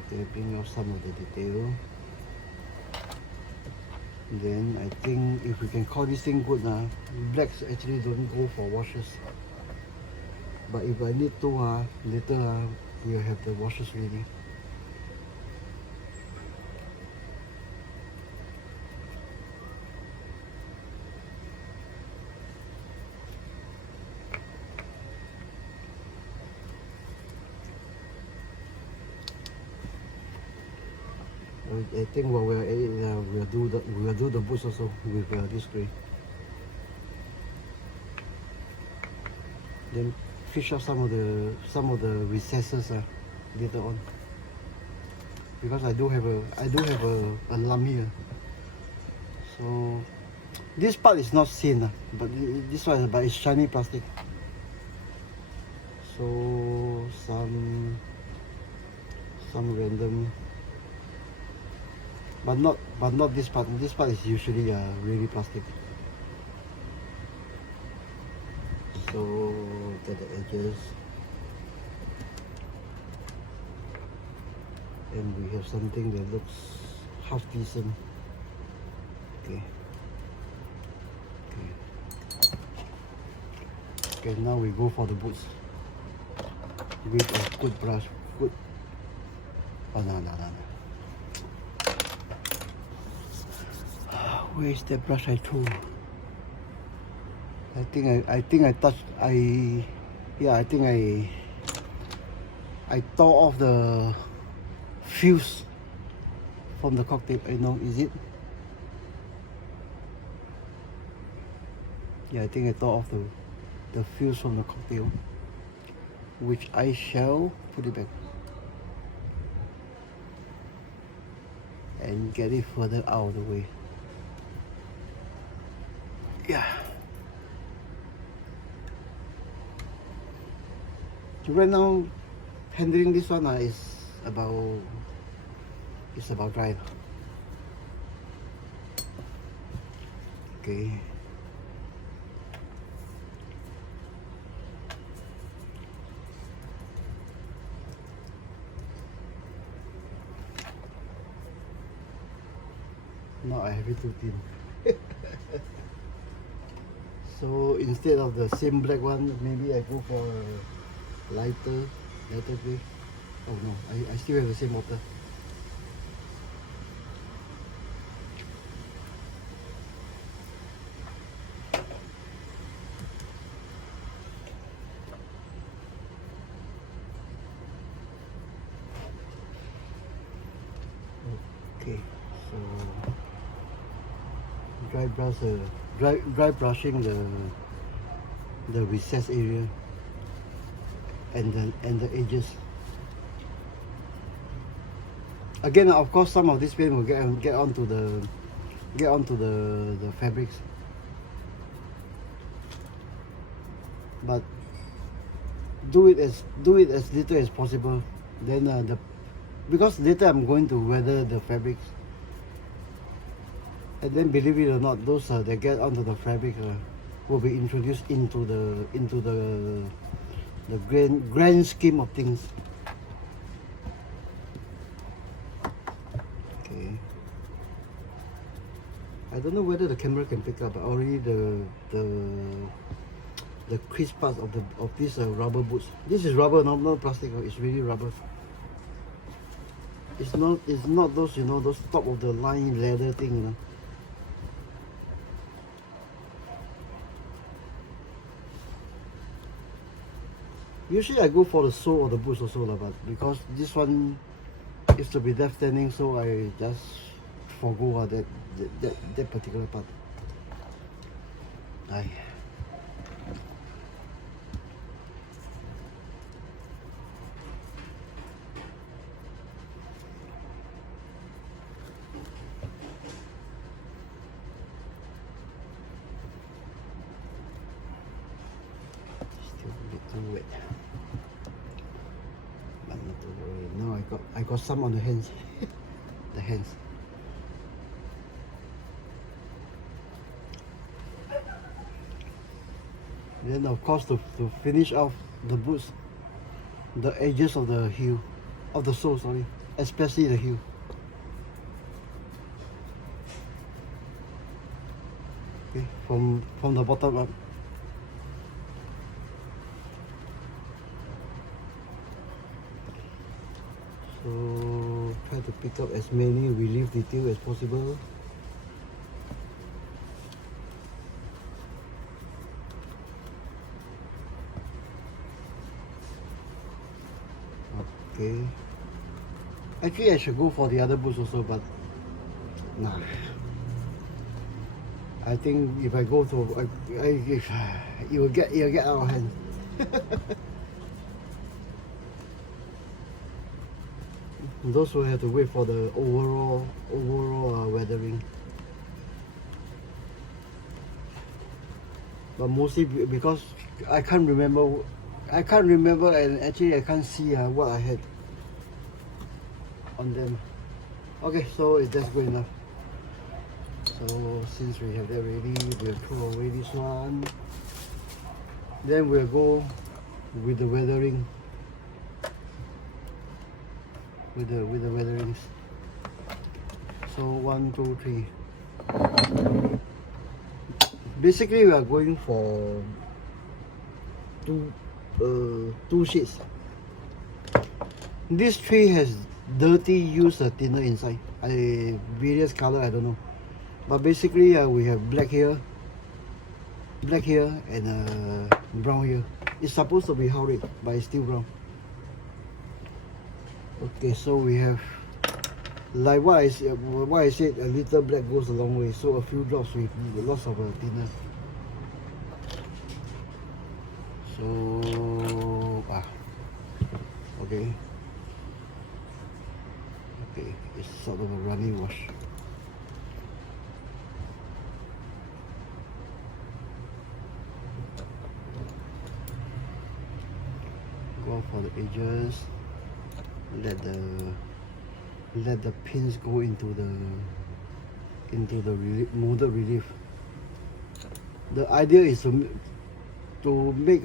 Okay, bring out some of the detail. Then I think if we can call this thing good, blacks actually don't go for washes. But if I need to, later we'll have the washes ready. I think while we're at it, we'll do the boots also with this gray. Then fish out some of the recesses later on, because I do have a lump here. So this part is not seen, but this one, but it's shiny plastic. So some random. But not this part. This part is usually really plastic. So get the edges, and we have something that looks half decent. Okay. Okay. Now we go for the boots with a good brush. Good. Oh no. Where is the brush I threw? I think I touched. I think I tore off the fuse from the cocktail. I know, is it? Yeah, I think I tore off the fuse from the cocktail, which I shall put it back and get it further out of the way. Yeah. So right now, handling this one is about dry. Okay. Now I have it too thin. So instead of the same black one, maybe I go for a lighter gray. Oh no, I still have the same water. Okay, so dry brushing the recess area and the edges. Again, of course, some of this paint will get onto the fabrics, but do it as little as possible. Then because later I'm going to weather the fabrics, and then believe it or not, those that get onto the fabric will be introduced into the grand scheme of things. Okay. I don't know whether the camera can pick up, but already the crisp parts of these rubber boots. This is rubber, not plastic. It's really rubber. It's not those, you know, those top of the line leather thing, you know. Usually I go for the sole of the boots also, but because this one is to be left standing, so I just forgo that particular part. Aye. Still a bit too wet. But not to worry. Now I got some on the hands. The hands. Then of course to finish off the boots, the edges of the heel, of the sole, sorry, especially the heel. Okay, from the bottom up. So try to pick up as many relief detail as possible. Okay. Actually, I should go for the other boots also, but nah. I think if I go to, it will get out of hand. Those will have to wait for the overall weathering. But mostly because I can't remember, and actually I can't see what I had on them. Okay, so that's good enough. So since we have that ready, we'll throw away this one. Then we'll go with the weathering. With the weatherings. So 1, 2, 3. Basically, we are going for two sheets. This tree has dirty used thinner inside. Various color, I don't know. But basically, we have black here, and brown here. It's supposed to be horrid, but it's still brown. Okay, so we have, like what I said, a little black goes a long way. So a few drops with lots of thinner. So okay, it's sort of a runny wash. Go for the edges. Let the pins go into the molded relief. The idea is to make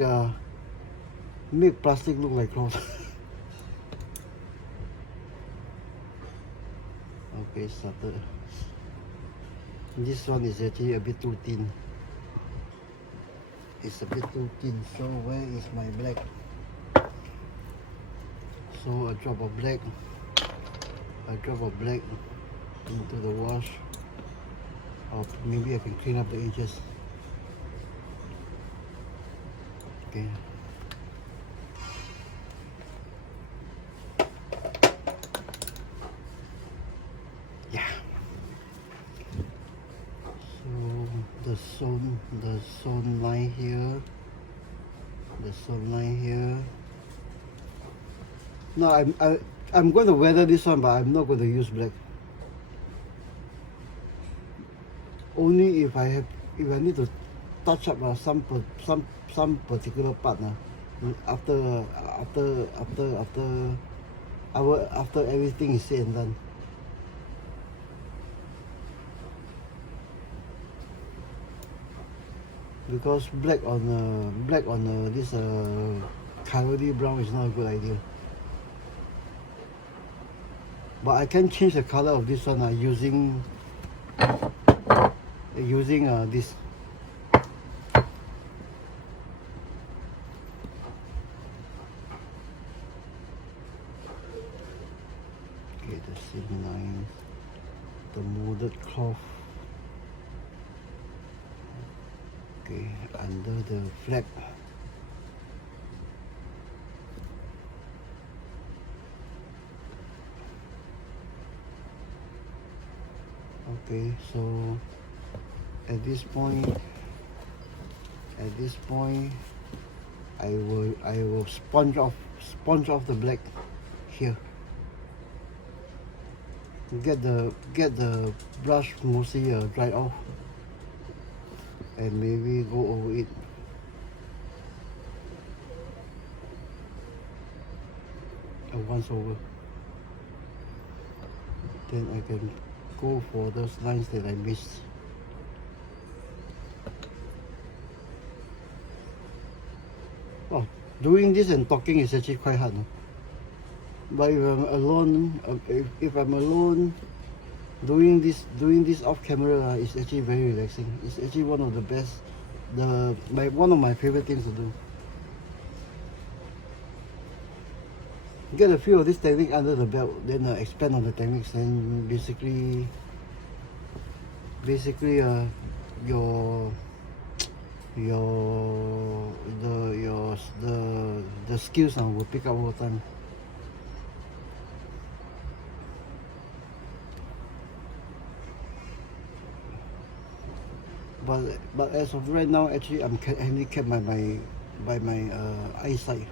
plastic look like cloth. Okay, started. This one is actually a bit too thin. It's a bit too thin. So where is my black? So a drop of black into the wash, or maybe I can clean up the edges. Okay. Yeah. So the sewn line here. No, I'm going to weather this one, but I'm not going to use black. Only if I need to touch up some particular part after everything is said and done. Because black on this coyote brown is not a good idea. But I can change the color of this one using this. Okay, the seam line, the molded cloth. Okay, under the flap. Okay, so at this point At this point, I will sponge off the black here. Get the brush mostly dried off, and maybe go over it. Once over, then I can go for those lines that I missed. Oh, doing this and talking is actually quite hard. No? But if I'm alone, if I'm alone, doing this off camera is actually very relaxing. It's actually one of the best, one of my favorite things to do. Get a few of this technique under the belt, then expand on the techniques, and basically the skills will pick up over time. But as of right now, actually I'm handicapped by my eyesight.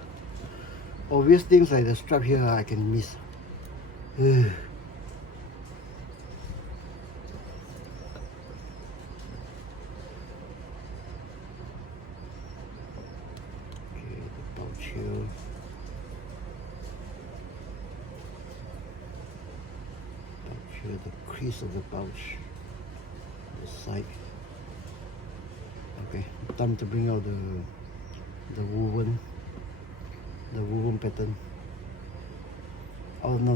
Obvious things like the strap here I can miss. Okay, the pouch here. Pouch here, the crease of the pouch, the side. Okay, time to bring out the woven pattern. Oh no,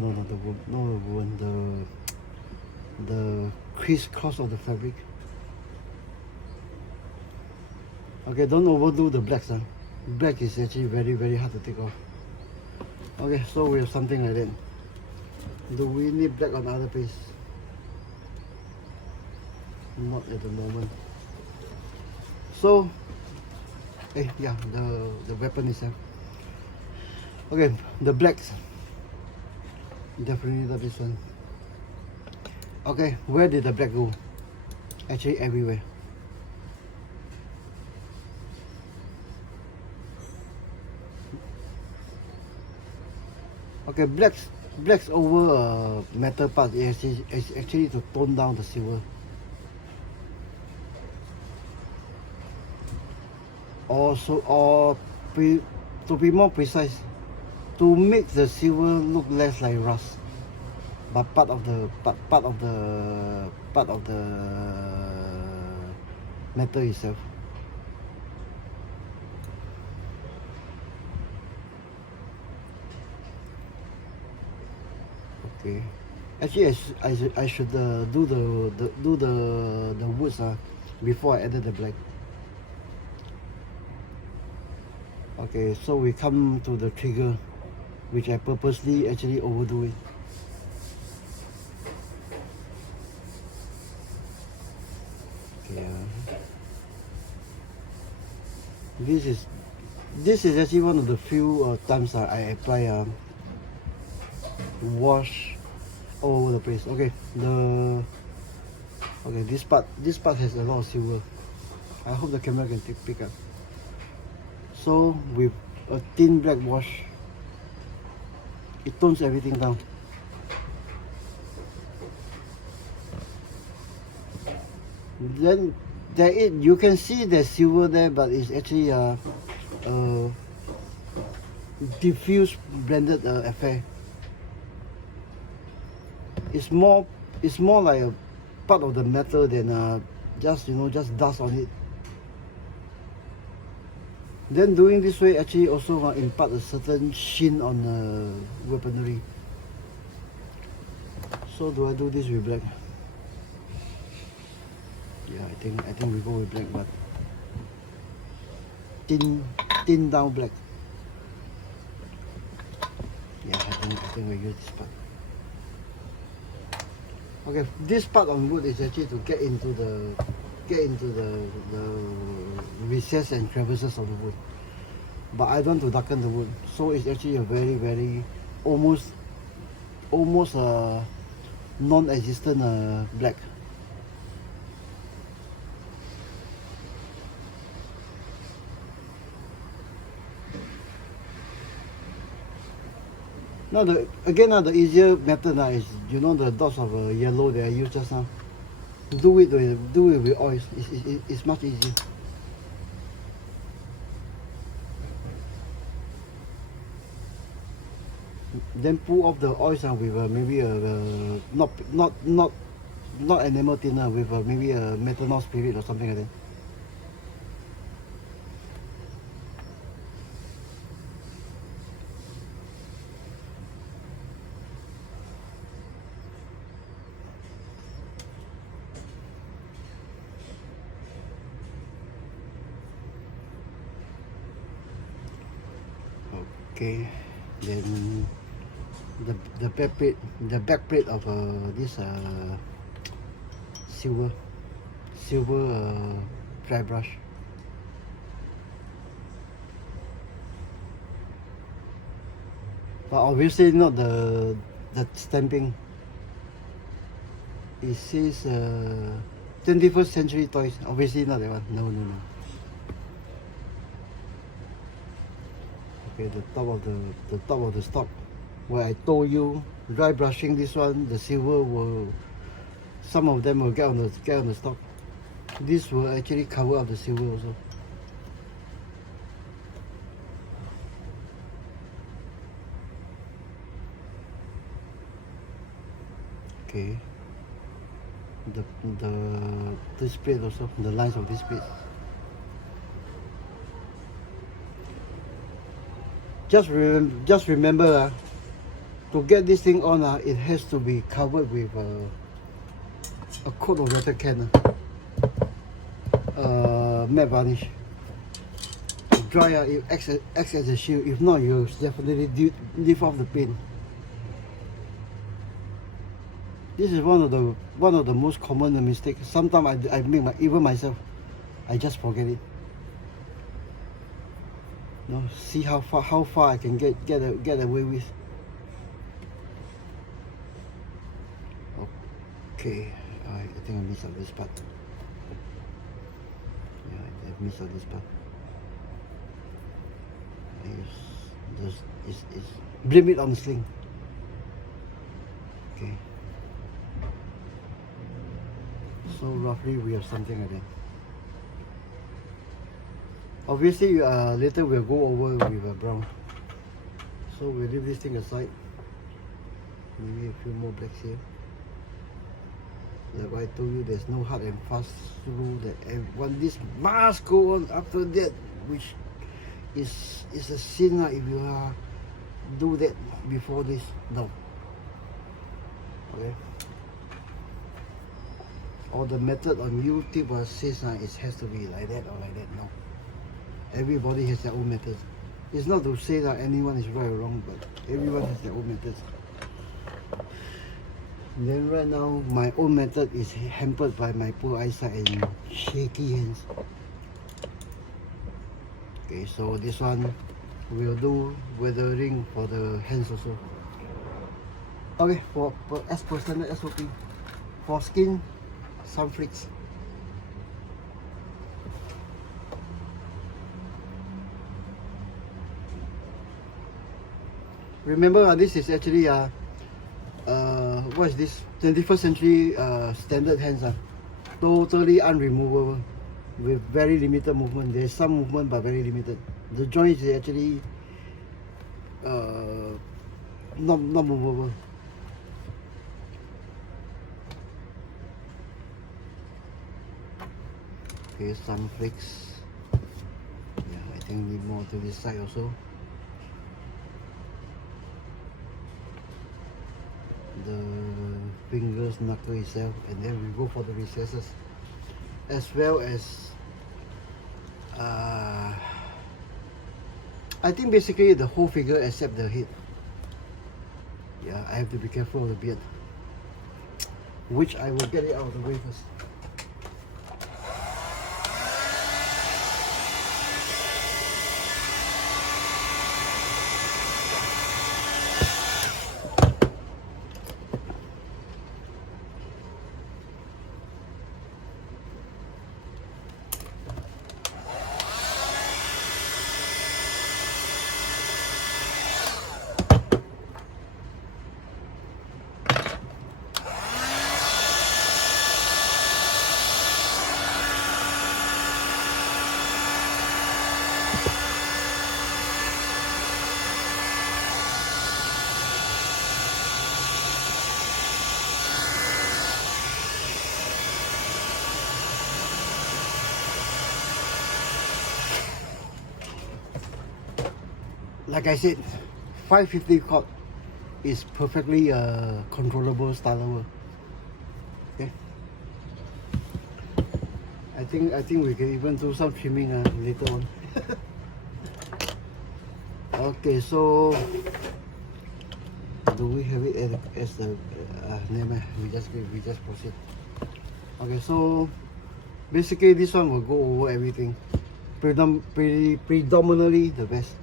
the crisscross of the fabric. Okay, don't overdo the blacks. Black is actually very, very hard to take off. Okay, so we have something like that. Do we need black on other piece? Not at the moment. So, yeah, the weapon itself. Okay, the blacks. Definitely not this one. Okay, where did the black go? Actually, everywhere. Okay, blacks over metal part is actually to tone down the silver. To be more precise, to make the silver look less like rust, but part of the metal itself. Okay, actually I should do the woods before I added the black. Okay, so we come to the trigger, which I purposely actually overdo it. Okay, this is actually one of the few times I apply wash all over the place. Okay, this part has a lot of silver. I hope the camera can pick up. So with a thin black wash, it tones everything down. Then you can see the silver there, but it's actually a diffuse blended affair. It's more like a part of the metal than just dust on it. Then doing this way actually also impart a certain sheen on the weaponry. So do I do this with black? Yeah, I think we go with black, but thin down black. Yeah, I think we use this part. Okay, this part on wood is actually to get into the recess and crevices of the wood, but I don't want to darken the wood, so it's actually a very, very almost non-existent black. Now the easier method now is, you know, the dots of yellow that I used just now. Do it with oil. It's much easier. Then pull off the oils with maybe not enamel thinner, with maybe a methanol spirit or something like that. Okay, then the back plate of this silver dry brush. But obviously not the stamping. It says 21st century toys. Obviously not that one. No. Okay, the top of the stock, where I told you dry brushing this one, the silver will, some of them will get on the stock. This will actually cover up the silver also. Okay. This plate also, the lines of this plate. Just remember, to get this thing on, it has to be covered with a coat of water can, matte varnish. Dry, it acts as a shield. If not, you definitely leave off the paint. This is one of the most common mistakes. Sometimes I make even myself. I just forget it. No, see how far I can get away with. Okay, I think I missed out this part. Yeah, I missed out this part. It's blame it on the sling. Okay. So roughly we have something like that. Obviously, later we'll go over with brown. So we'll leave this thing aside. Maybe a few more blacks here. Like I told you, there's no hard and fast rule that when this must go on after that, which is a sin if you do that before this. No. Okay. Or the method on YouTube says it has to be like that or like that. No. Everybody has their own methods. It's not to say that anyone is right or wrong, but everyone has their own methods. And then right now, my own method is hampered by my poor eyesight and shaky hands. Okay, so this one we'll do weathering for the hands also. Okay, as per standard SOP, for skin, some flicks. Remember, this is actually what is this? 21st century standard hands, totally unremovable, with very limited movement. There's some movement but very limited. The joint is actually not movable. Okay, some flakes. Yeah, I think we need more to this side also. The fingers knuckle itself, and then we go for the recesses, as well as I think basically the whole figure except the head. Yeah, I have to be careful of the beard, which I will get it out of the way first. like I said, 550 cord is perfectly controllable styler. Okay. I think we can even do some trimming later on. Okay, so do we have it as the name? We just proceed. Okay, so basically this one will go over everything. Predominantly the best.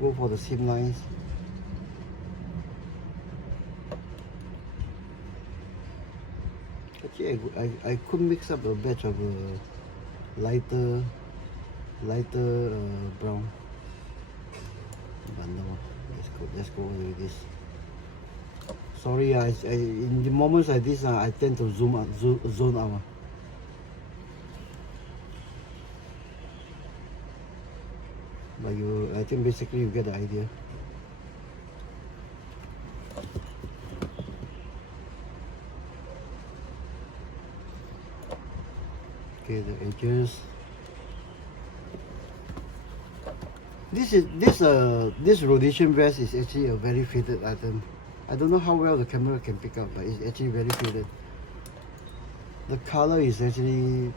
Go for the seam lines. Actually, I could mix up a batch of lighter brown. But no, let's go with this. Sorry, I in the moments like this, I tend to zone out. But I think basically you get the idea. Okay, the edges. This rhodesian vest is actually a very faded item. I don't know how well the camera can pick up, but it's actually very faded. The color is actually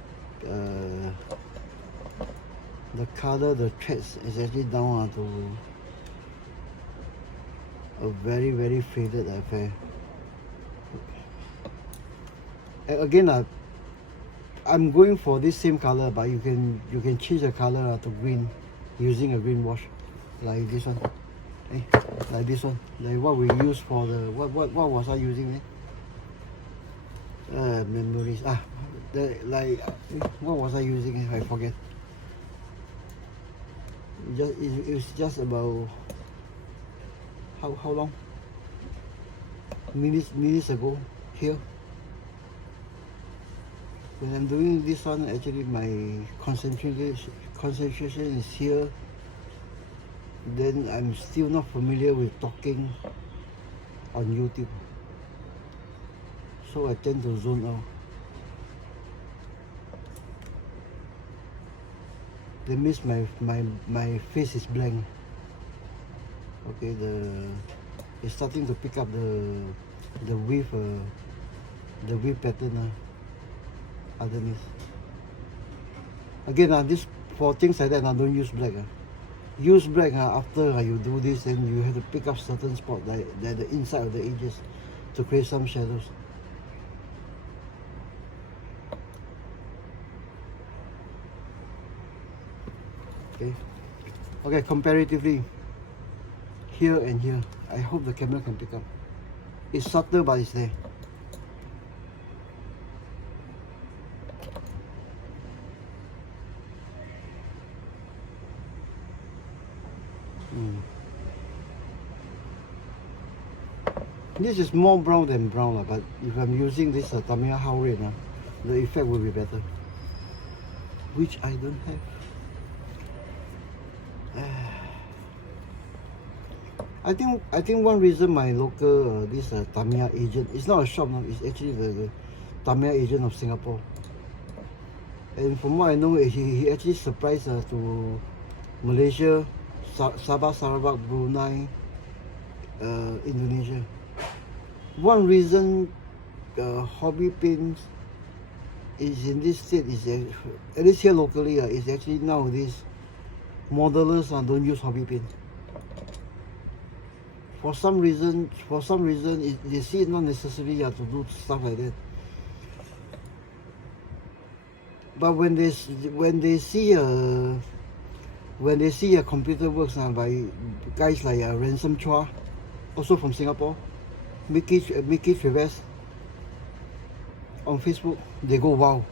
the threads is actually down to a very faded affair. And again, I'm going for this same color, but you can change the color to green using a green wash, like this one. Like this one, like what we use for the what was I using there? Memories. What was I using? I forget. It's just about how long? Minutes ago here. When I'm doing this one, actually my concentration is here. Then I'm still not familiar with talking on YouTube, so I tend to zone out. That means my face is blank. Okay, it's starting to pick up the weave pattern underneath. Again, this for things like that, don't use black. Use black after you do this, then you have to pick up certain spots like the inside of the edges to create some shadows. Okay, comparatively here and here, I hope the camera can pick up. It's subtle, but it's there. This is more brown than brown, but if I'm using this Tamiya How Red, the effect will be better, which I don't have. I think one reason my local this Tamiya agent, it's not a shop now, it's actually the Tamiya agent of Singapore, and from what I know, he actually supplies to Malaysia, Sabah, Sarawak, Brunei, Indonesia. One reason hobby paints is in this state is at least here locally is actually nowadays modelers don't use hobby paint. For some reason they see it not necessary to do stuff like that. But when they see a computer works by guys like Ransom Chua, also from Singapore, Mickey Traves on Facebook, they go wow.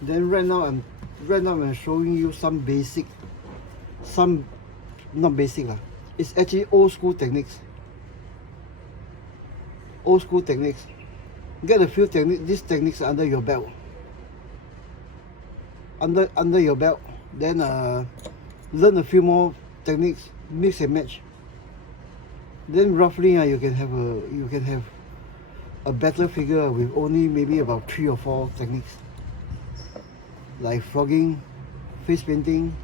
Then right now I'm showing you some not basic it's actually old school techniques. Get a few these techniques under your belt. Under your belt, then learn a few more techniques, mix and match. Then roughly you can have a better figure with only maybe about 3 or 4 techniques. like frocking, face painting,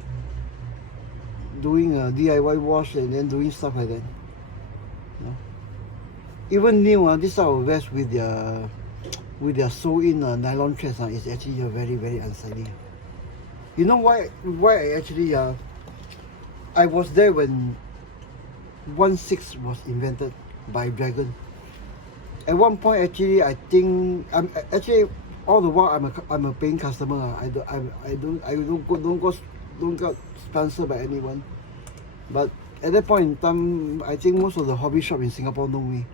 doing a DIY wash, and then doing stuff like that. You know? Even new, this type of vest with their sew-in nylon threads is actually very, very unsightly. You know why I actually I was there when 1.6 was invented by Dragon. At one point, actually, I think I'm actually all the while I'm a paying customer. I don't get sponsored by anyone. But at that point in time, I think most of the hobby shop in Singapore know me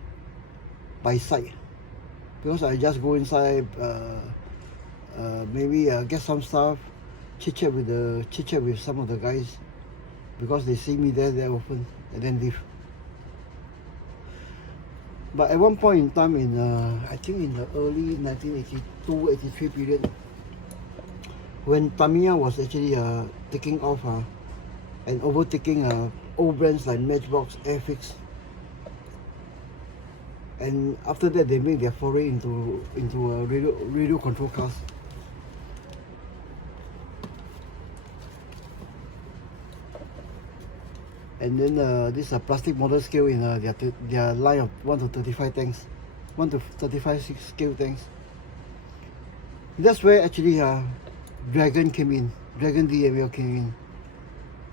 by sight, because I just go inside, maybe get some stuff, chit chat with some of the guys, because they see me there often, and then leave. But at one point in time, in I think in the early 1982-83 period, when Tamiya was actually taking off and overtaking old brands like Matchbox, Airfix, and after that they made their foray into radio control cars. And then this plastic model scale in their line of 1 to 35 tanks, 1 to 35 scale tanks. That's where actually Dragon came in. Dragon DML came in.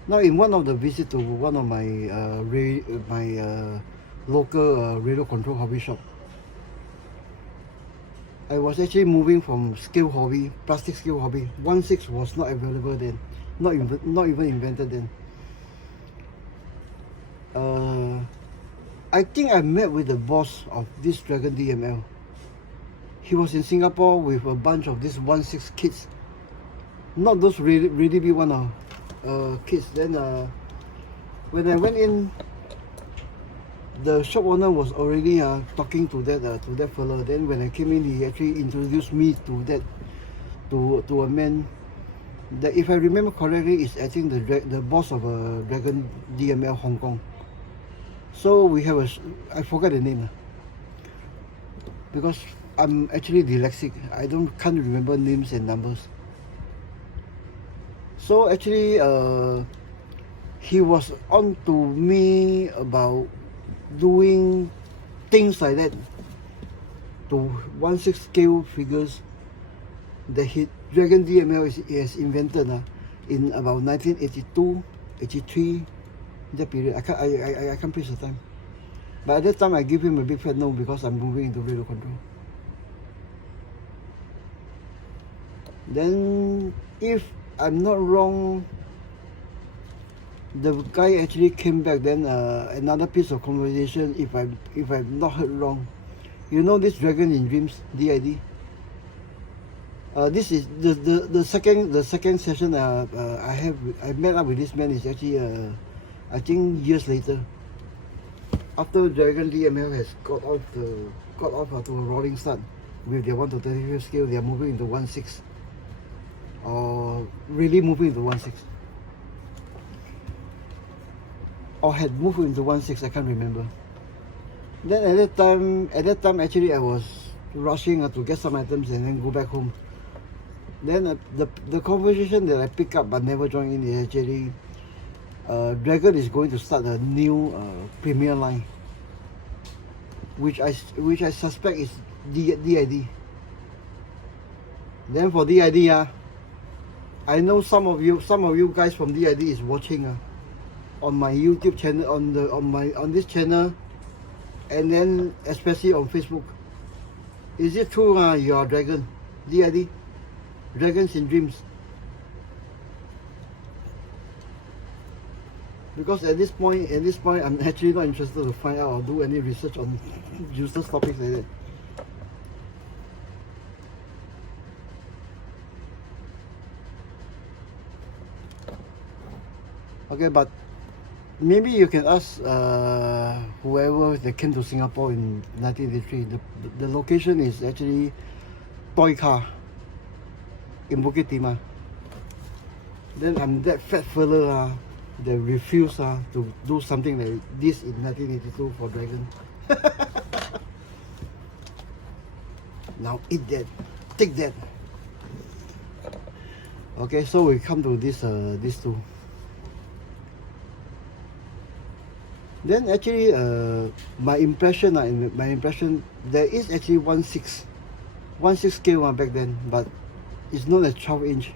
Now, in one of the visits to one of my local radio control hobby shop, I was actually moving from scale hobby, plastic scale hobby. 1.6 was not available then, not even invented then. I think I met with the boss of this Dragon DML. He was in Singapore with a bunch of these 1.6 kids, not those really big one kids. Then when I went in, the shop owner was already talking to that fellow. Then when I came in, he actually introduced me to a man that, if I remember correctly, is I think the boss of Dragon DML Hong Kong. So we have I forgot the name, because I'm actually dyslexic. I can't remember names and numbers. So actually he was on to me about doing things like that to 1.6 scale figures that Dragon DML has invented in about 1982, 83, that period. I can't place the time. But at that time, I give him a big fat no, because I'm moving into radio control. Then, if I'm not wrong, the guy actually came back. Then another piece of conversation, if I've not heard wrong, you know this Dragon in Dreams DID. This is the second session I met up with this man is actually I think years later, after Dragon DML has got off to a rolling start with their 1 to 35 scale. They are moving into 1.6, or really moving into 1.6, or had moved into 1.6. I can't remember. Then at that time actually I was rushing to get some items and then go back home. Then the conversation that I pick up but never join in is actually Dragon is going to start a new premier line, which I suspect is DID. Then for DID, I know some of you guys from DID is watching on my YouTube channel, on this channel, and then especially on Facebook. Is it true you are Dragon DID? Dragons in Dreams? Because at this point I'm actually not interested to find out or do any research on useless topics like that. Okay, but maybe you can ask whoever that came to Singapore in 1983. The location is actually Toy Car in Bukit Timah. Then I'm that fat fella that refused to do something like this in 1982 for Dragon. Now eat that, take that. Okay, so we come to this these two. Then actually, my impression, there is actually 1/6 scale back then, but it's known as 12-inch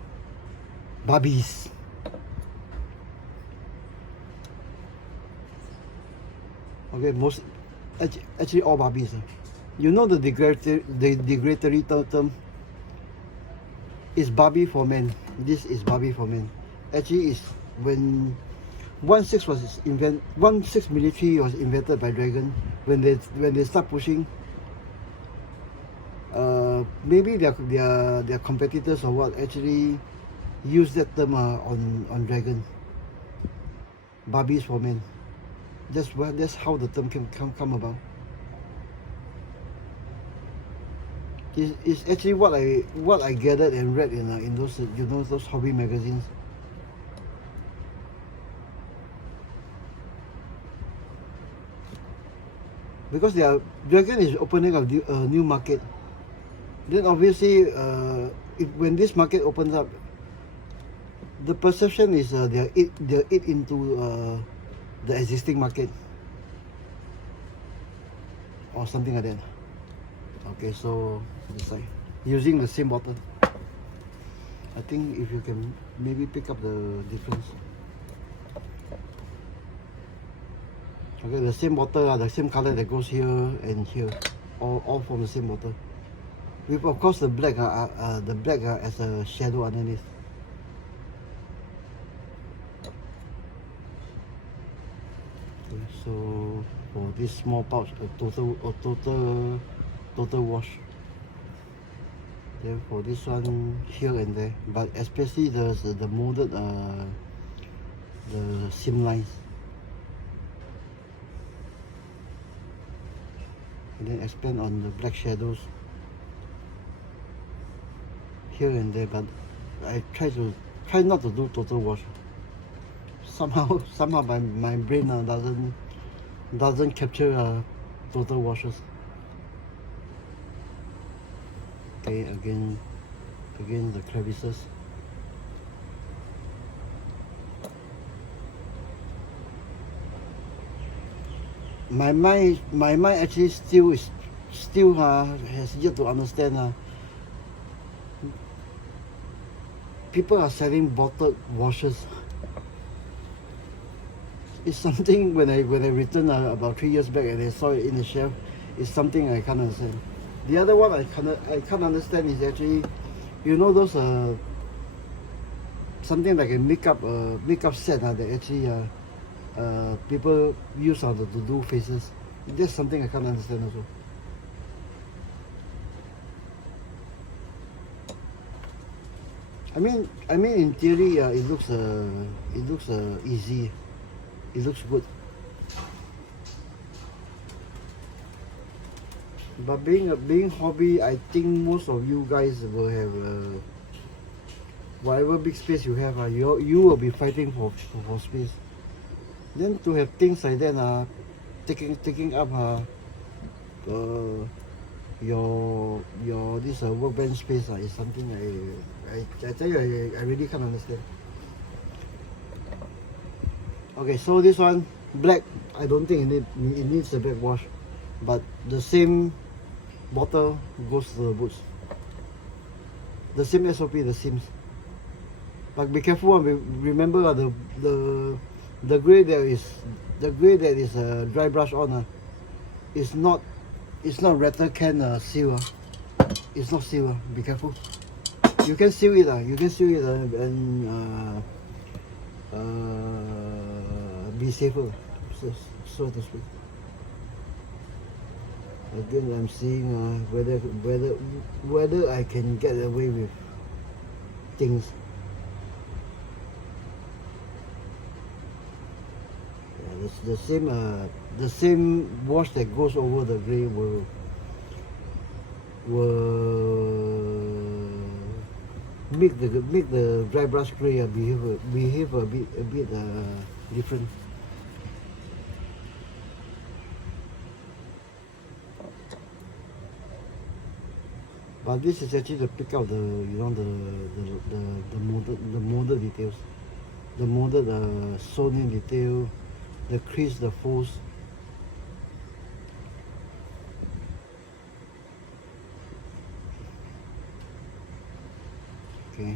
Barbies. Okay, actually all Barbies. You know the derogatory term is Barbie for men. This is Barbie for men. Actually, is when 1/6 was 1/6 military was invented by Dragon. When they start pushing, maybe their competitors or what actually use that term on Dragon. Barbies for men. That's how the term can come about. It's actually what I gathered and read in those those hobby magazines. Because Dragon is opening up a new market. Then obviously, when this market opens up, the perception is they're into the existing market or something like that. Okay, so this side using the same bottle. I think if you can maybe pick up the difference. Okay, the same bottle, the same color that goes here and here, all from the same bottle. With of course the black, as a shadow underneath. Okay, so for this small pouch, a total wash. Then for this one, here and there, but especially the molded the seam lines. And then expand on the black shadows here and there, but I try not to do total wash. Somehow my brain doesn't capture total washes. Okay, again the crevices. My mind actually still has yet to understand. People are selling bottled washes. It's something when I returned about 3 years back and I saw it in the shelf. It's something I can't understand. The other one I can't understand is actually, you know, those something like a makeup set that actually people use to do faces. That's something I can't understand also. I mean in theory it looks easy. It looks good. But being hobby, I think most of you guys will have whatever big space you have, you will be fighting for space. Then to have things like that taking up your this workbench space is something I tell you I really can't understand. Okay, so this one black, I don't think it needs a black wash, but the same bottle goes to the boots. The same SOP, the seams. But be careful, remember the gray that is dry brush on is not rattle can seal. It's not seal. Be careful. You can seal it and be safer, so to speak. Again, I'm seeing whether I can get away with things. Yeah, the same wash that goes over the gray will make the dry brush gray behave a bit different. But this is actually to pick out the molded details, the molded sewn in detail, the crease, the folds. Okay.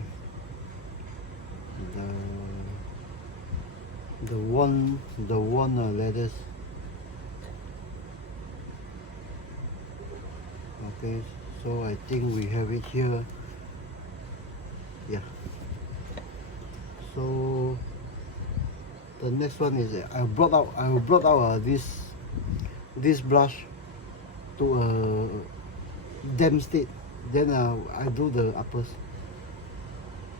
The one letters. Okay, so I think we have it here. Yeah. So the next one is I brought out this brush to a damp state. Then I do the uppers.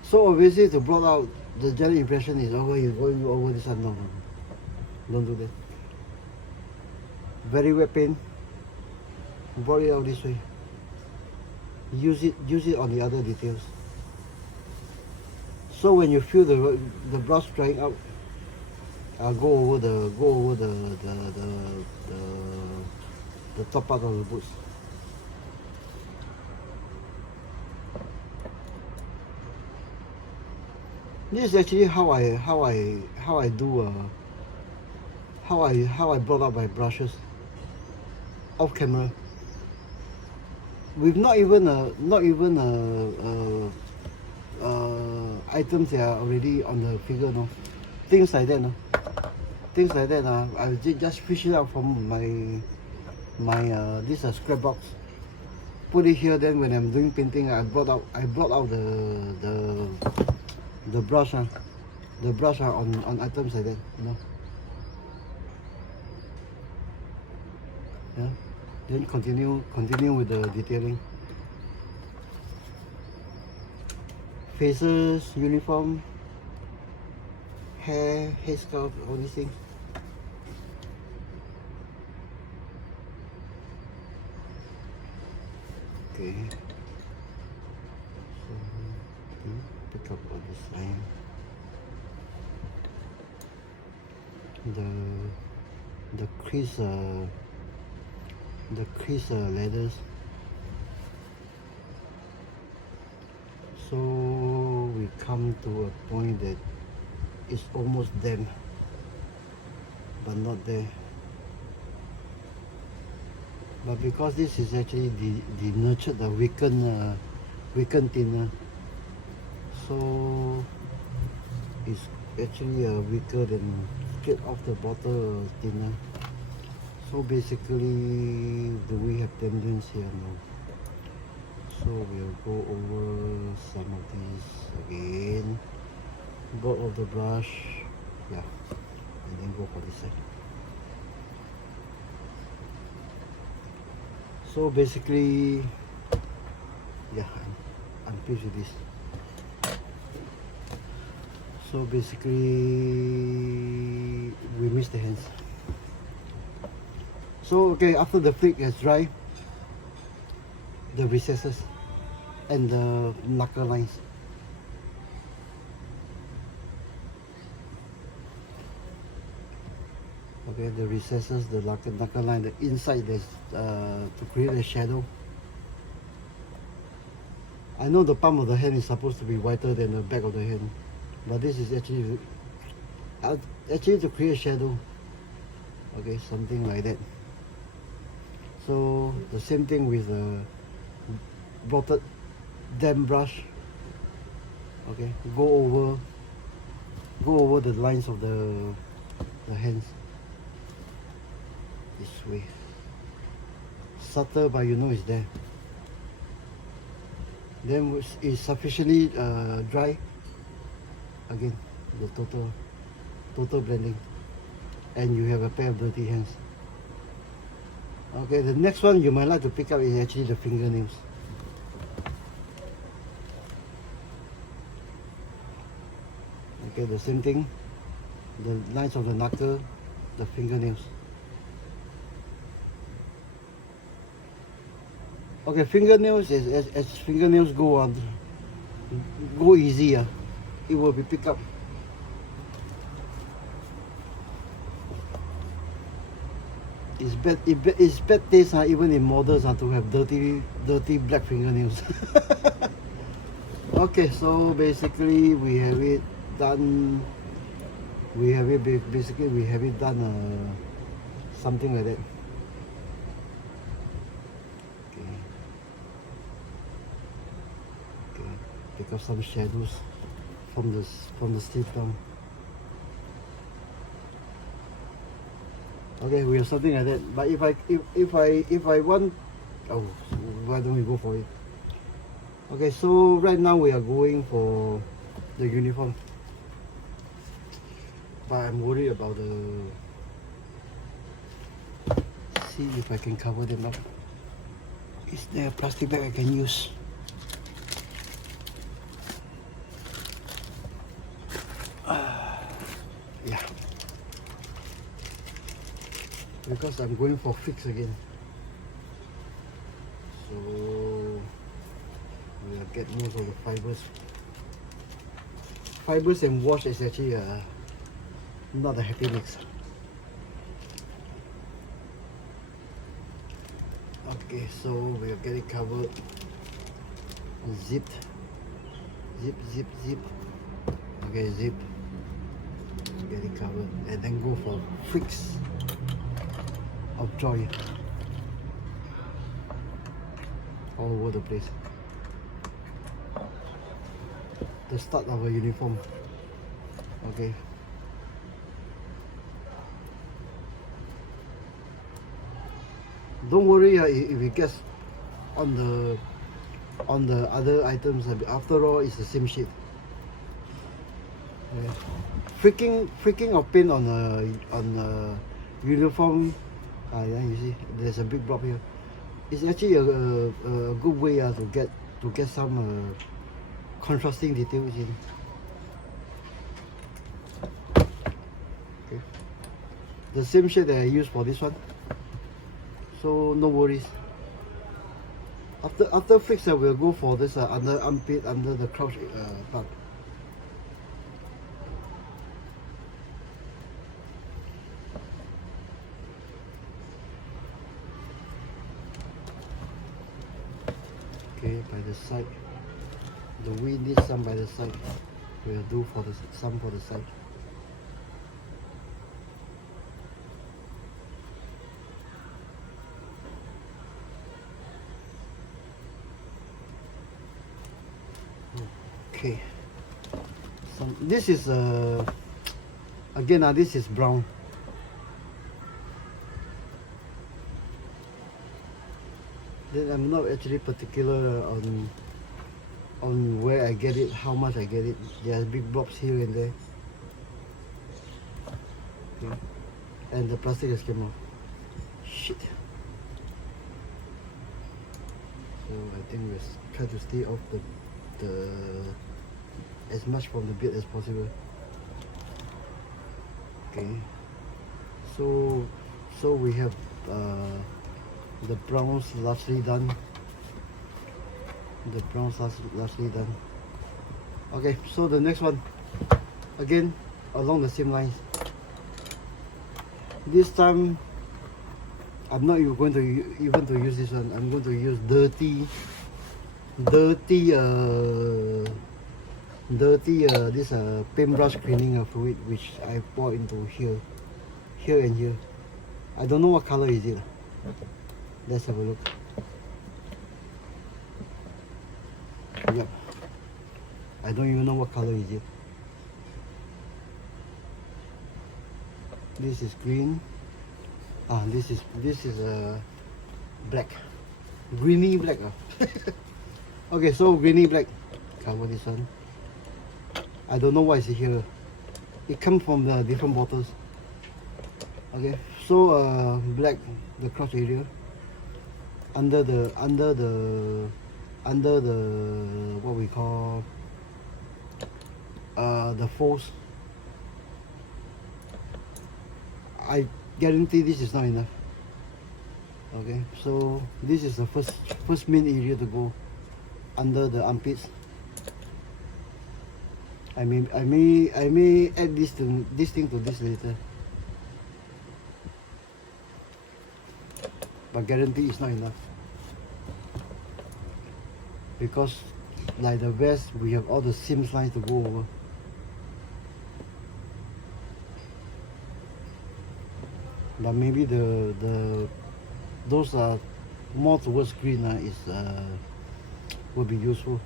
So obviously to blot out the general impression is you're going over this one. No, don't do that. Very wet paint. Blot it out this way. Use it on the other details. So when you feel the brush drying out, go over the top part of the boots. This is actually how I brought up my brushes off camera. With not even items that are already on the figure, no. Things like that, no. Things like that, I just fish it out from my this scrap box. Put it here. Then when I'm doing painting, I brought out the brush, on items like that, you know. Yeah. Then continue with the detailing. Faces, uniform, hair, headsculpt, all these things. Okay. So pick up on this line. The crease leathers. So we come to a point that it's almost them, but not there. But because this is actually the nurtured, the weakened thinner, so it's actually weaker than straight off the bottle thinner. So basically, do we have tendons here? No. So we'll go over some of these again. Go off the brush, yeah, and then go for this side. So basically, yeah, I'm pleased with this. So basically, we missed the hands. So okay, after the flick is dry, the recesses and the knuckle lines. Okay, the recesses, the knuckle line, the inside there's to create a shadow. I know the palm of the hand is supposed to be whiter than the back of the hand, but this is actually to create a shadow. Okay, something like that. So the same thing with the blotted damp brush. Okay, go over the lines of the hands this way. Subtle, but you know it's there. Then it's sufficiently dry. Again, the total blending, and you have a pair of dirty hands. Okay, the next one you might like to pick up is actually the fingernails. Okay, the same thing, the lines of the knuckle, the fingernails. Okay, fingernails as fingernails go easy, it will be picked up. It's bad taste even in models to have dirty black fingernails. Okay, so basically we have it done. We have it done something like that. Okay. Okay. Pick up some shadows from the sleeve down. Okay, we have something like that. But if I want, oh, why don't we go for it? Okay, so right now we are going for the uniform, but I'm worried about see if I can cover them up. Is there a plastic bag I can use? Yeah, because I'm going for fix again, so we'll get most of the fibers and wash is actually not a happy mix. Okay, so we are getting covered, zipped, zip. Okay, zip, get it covered, and then go for fix of joy all over the place. The start of a uniform. Okay. Don't worry if it gets on the other items. After all, it's the same shit. Yeah. Freaking of paint on a uniform. Yeah, you see, there's a big blob here. It's actually a good way to get some contrasting details in. Okay. The same shade that I used for this one. So no worries. After fix, I will go for this under armpit, under the crouch part. Okay, by the side. We need some by the side. We'll do some for the side. Okay. This is again this is brown. Then I'm not actually particular on where I get it, how much I get it. There's big blobs here and there. Okay. And the plastic has came off. Shit. So I think we'll try to stay off the as much from the beard as possible. Okay. So we have the browns largely done. Okay, so the next one, again along the same lines. This time I'm not even going to use this one. I'm going to use dirty this paintbrush cleaning fluid, which I pour into here and here. I don't know what color is it. Let's have a look. Yep, I don't even know what color is it. This is green. This is black, greeny black. Okay, so greeny black. Cover this one. I don't know why it's here. It comes from the different bottles. Okay, so black, the crotch area, under the what we call the folds. I guarantee this is not enough. Okay, so this is the first main area to go, under the armpits. I may add this thing to this later. but guarantee it's not enough. Because like the vest, we have all the seams lines to go over. But maybe those are more towards green will be useful.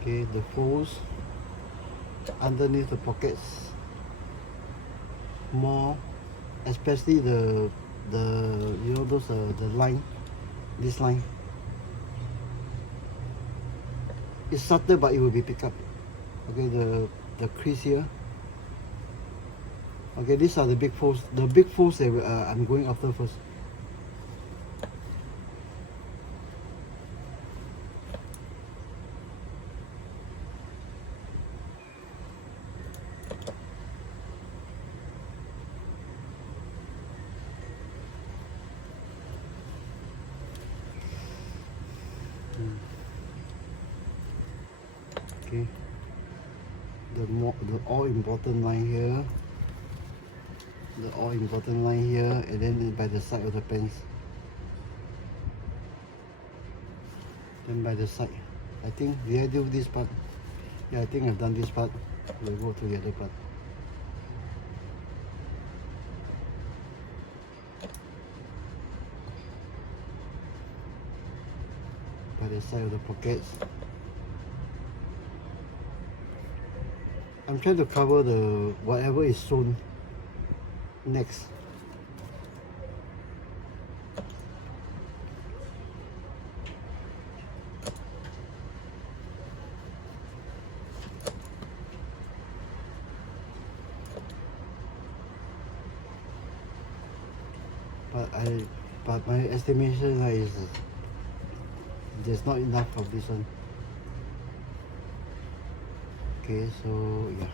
Okay, the folds underneath the pockets, more, especially the you know those the line, this line. It's subtle, but it will be picked up. Okay, the crease here. Okay, these are the big folds. The big folds that I'm going after first. Okay, the all important line here, and then by the side of the pants, then by the side. I think, did I do this part? Yeah, I think I've done this part. We'll go to the other part. By the side of the pockets. I'm trying to cover the whatever is sewn next. But my estimation is there's not enough of this one. Okay, so yeah,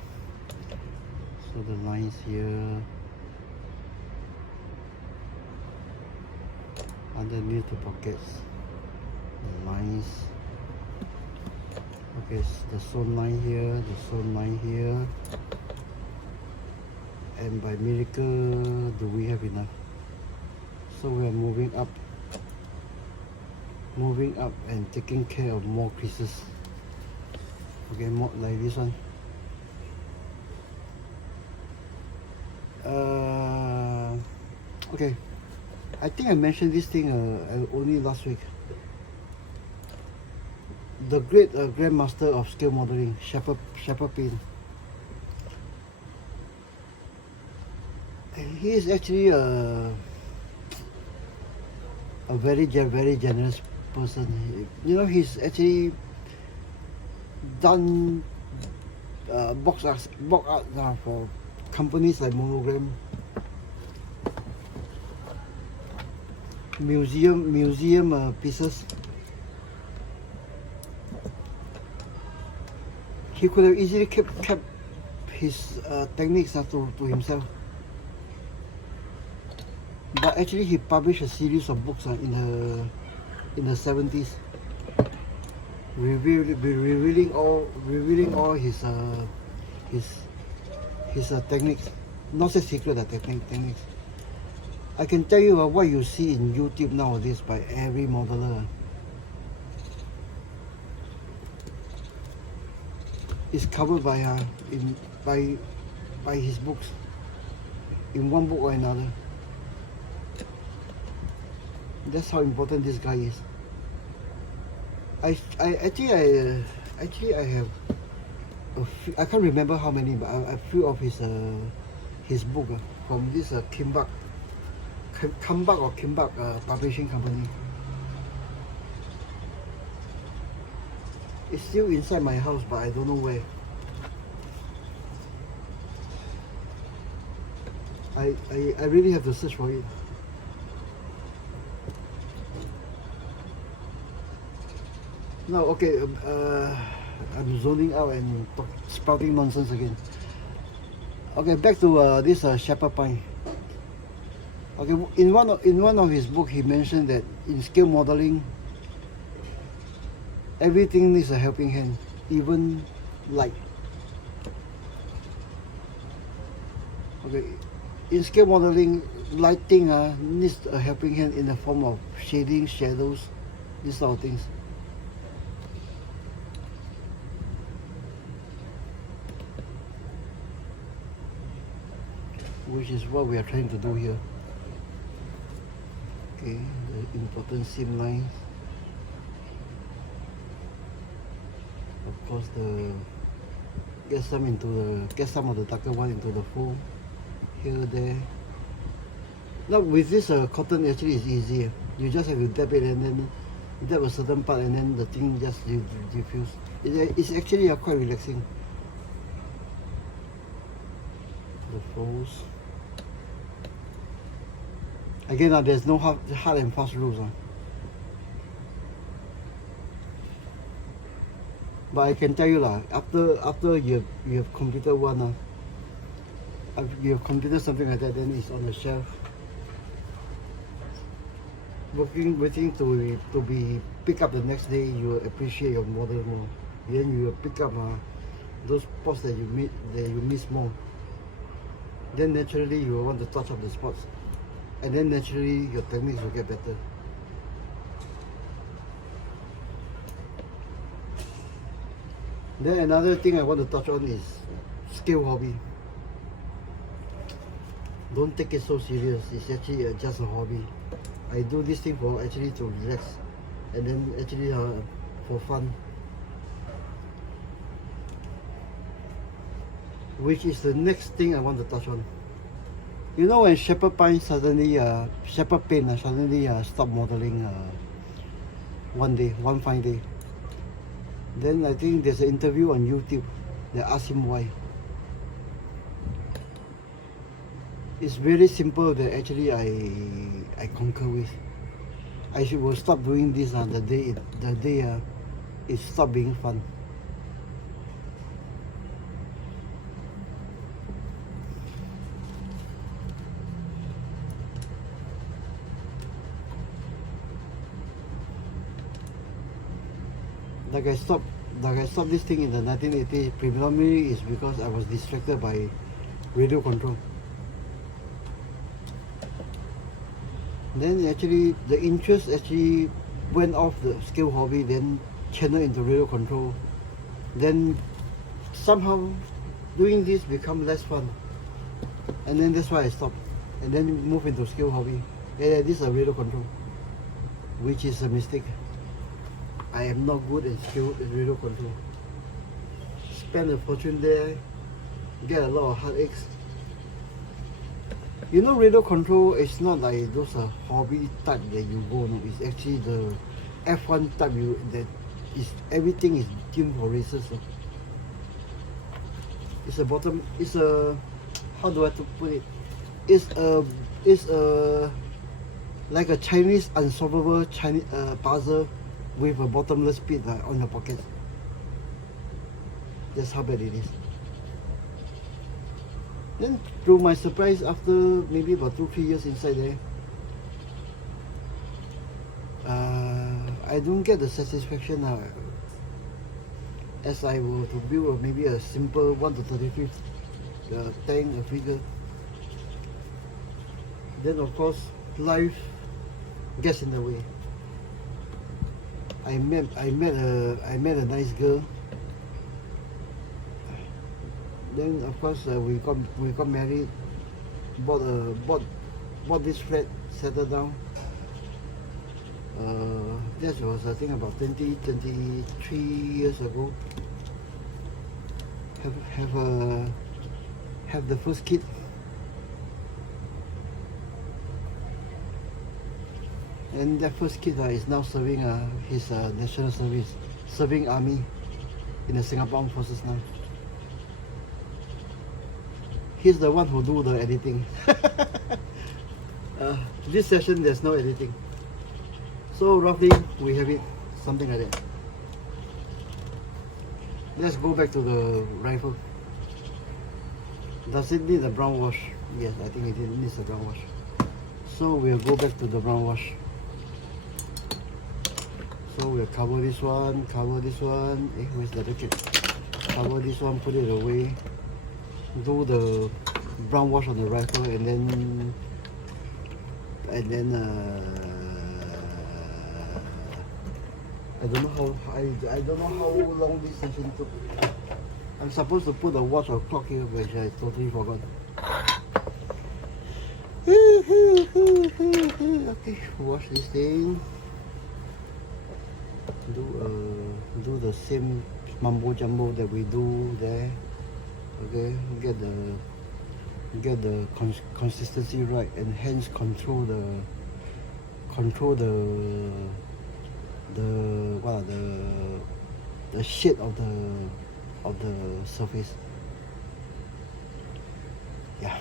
so the lines here underneath the pockets, the lines. Okay, the sewn line here, the sewn line here, and by miracle do we have enough? So we are moving up and taking care of more creases. Okay, more like this one. Okay, I think I mentioned this thing only last week. The great grandmaster of scale modeling, Shepherd Payne. He is actually a very generous person. You know, he's actually done box art for companies like Monogram, museum pieces. He could have easily kept his techniques to himself, but actually he published a series of books in the 70s, revealing all his techniques. Not so secret, techniques. I can tell you what you see in YouTube nowadays by every modeler is covered by his books, in one book or another. That's how important this guy is. I have I can't remember how many, but a few of his book from this Kimbak publishing company. It's still inside my house, but I don't know where. I really have to search for it. No, okay, I'm zoning out and spouting nonsense again. Okay, back to this Shepherd Pine. Okay, in one of his books, he mentioned that in scale modeling, everything needs a helping hand, even light. Okay, in scale modeling, lighting needs a helping hand in the form of shading, shadows, these sort of things. Which is what we are trying to do here. Okay, the important seam lines. Of course, get some of the darker one into the foam. Here, there. Now with this cotton, actually is easy. You just have to dab it and then dab a certain part and then the thing just diffuse. It's actually quite relaxing. The flows. Again, there's no hard and fast rules. But I can tell you after you have completed one, you have completed something like that, then it's on the shelf, waiting to be picked up the next day. You will appreciate your model more. Then you will pick up those spots that you miss more. Then naturally you will want to touch up the spots, and then naturally your techniques will get better. Then another thing I want to touch on is scale hobby. Don't take it so serious. It's actually just a hobby. I do this thing for actually to relax, and then actually for fun. Which is the next thing I want to touch on. You know, when shepherd paint suddenly stopped modeling one fine day. Then I think there's an interview on YouTube. They asked him why. It's very simple that actually I concur with. I will stop doing this the day it stopped being fun. Like I stopped this thing in the 1980s predominantly is because I was distracted by radio control. Then actually the interest actually went off the scale hobby, then channeled into radio control. Then somehow doing this become less fun. And then that's why I stopped. And then move into scale hobby. Yeah, this is a radio control, which is a mistake. I am not good at radio control. Spend a fortune there, get a lot of heartaches. You know, radio control is not like those hobby type that you go. No, it's actually the F1 type. Everything is tuned for races. So. It's a how do I put it? It's a like a Chinese unsolvable puzzle with a bottomless pit on your pocket. That's how bad it is. Then, to my surprise, after maybe about 2-3 years inside there, I don't get the satisfaction as I were to build maybe a simple 1/35 tank, a figure. Then of course life gets in the way. I met a nice girl. Then of course we got married, bought this flat, settled down. That was I think about 23 years ago. Have the first kid. And that first kid is now serving his national service, serving army in the Singapore Armed Forces now. He's the one who do the editing. This session there's no editing. So roughly we have it something like that. Let's go back to the rifle. Does it need a brown wash? Yes, I think it needs a brown wash. So we'll go back to the brown wash. So we'll cover this one. Where's the other kit? Cover this one, put it away. Do brown wash on the rifle, and then I don't know how long this session took. I'm supposed to put a watch or clock here, which I totally forgot. Okay, wash this thing. Do the same mumbo jumbo that we do there. Okay, get the consistency right, and hence control the shade of the surface. Yeah, I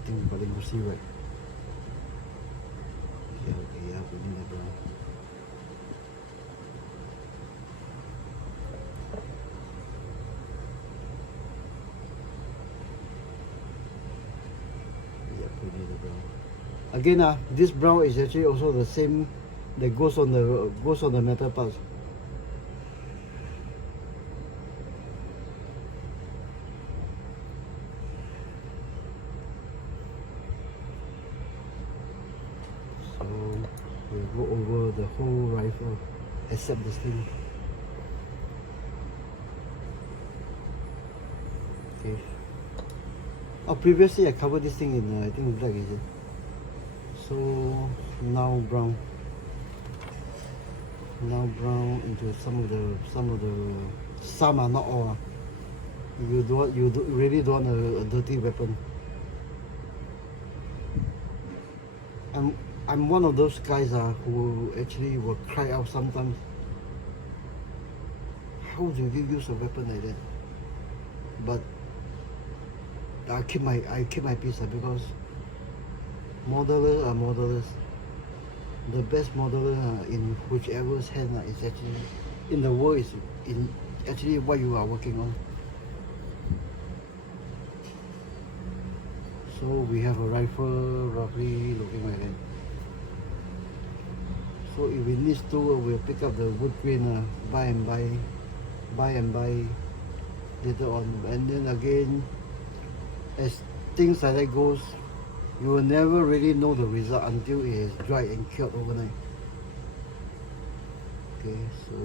think we got it mostly right. Yeah, okay, yeah, we need that brown. Yeah, we need the brown. Again, this brown is actually also the same that goes on the metal parts. So we'll go over the whole rifle except this thing. Okay. Oh, previously I covered this thing in I think black, is it? So now brown. Now brown into some are not all. You really don't want a dirty weapon. I'm one of those guys who actually will cry out sometimes. How do you use a weapon like that? But I keep my peace because modelers are modelers. The best modeler in whichever's hand is actually in the world is in actually what you are working on. So we have a rifle roughly looking like that. So if we need to, we'll pick up the wood grain buy and buy later on. And then again, as things like that goes, you will never really know the result until it is dried and cured overnight. Okay, so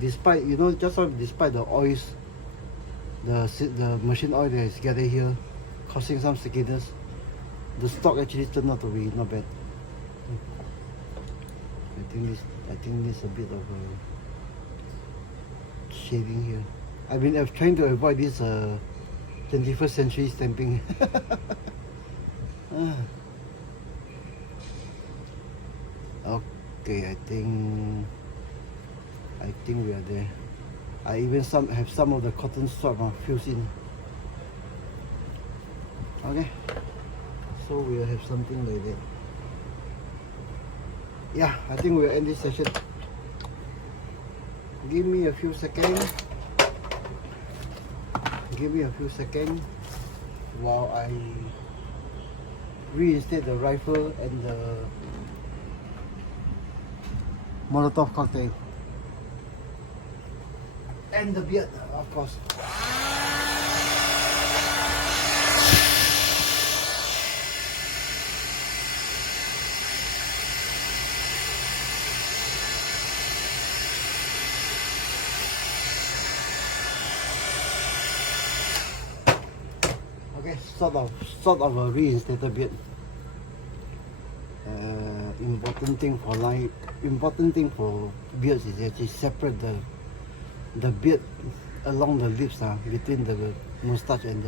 despite despite the oils, the machine oil that is gathered here causing some stickiness, the stock actually turned out to be not bad. I think this a bit of a shading here. I'm trying to avoid this 21st century stamping. Okay, I think we are there. I even have some of the cotton swab fused in. Okay, so we'll have something like that. Yeah, I think we'll end this session. Give me a few seconds. While I reinstate the rifle and the Molotov cocktail and the beard, of course. Okay, sort of a reinstated beard. Important thing for beards is actually separate the beard along the lips between the mustache and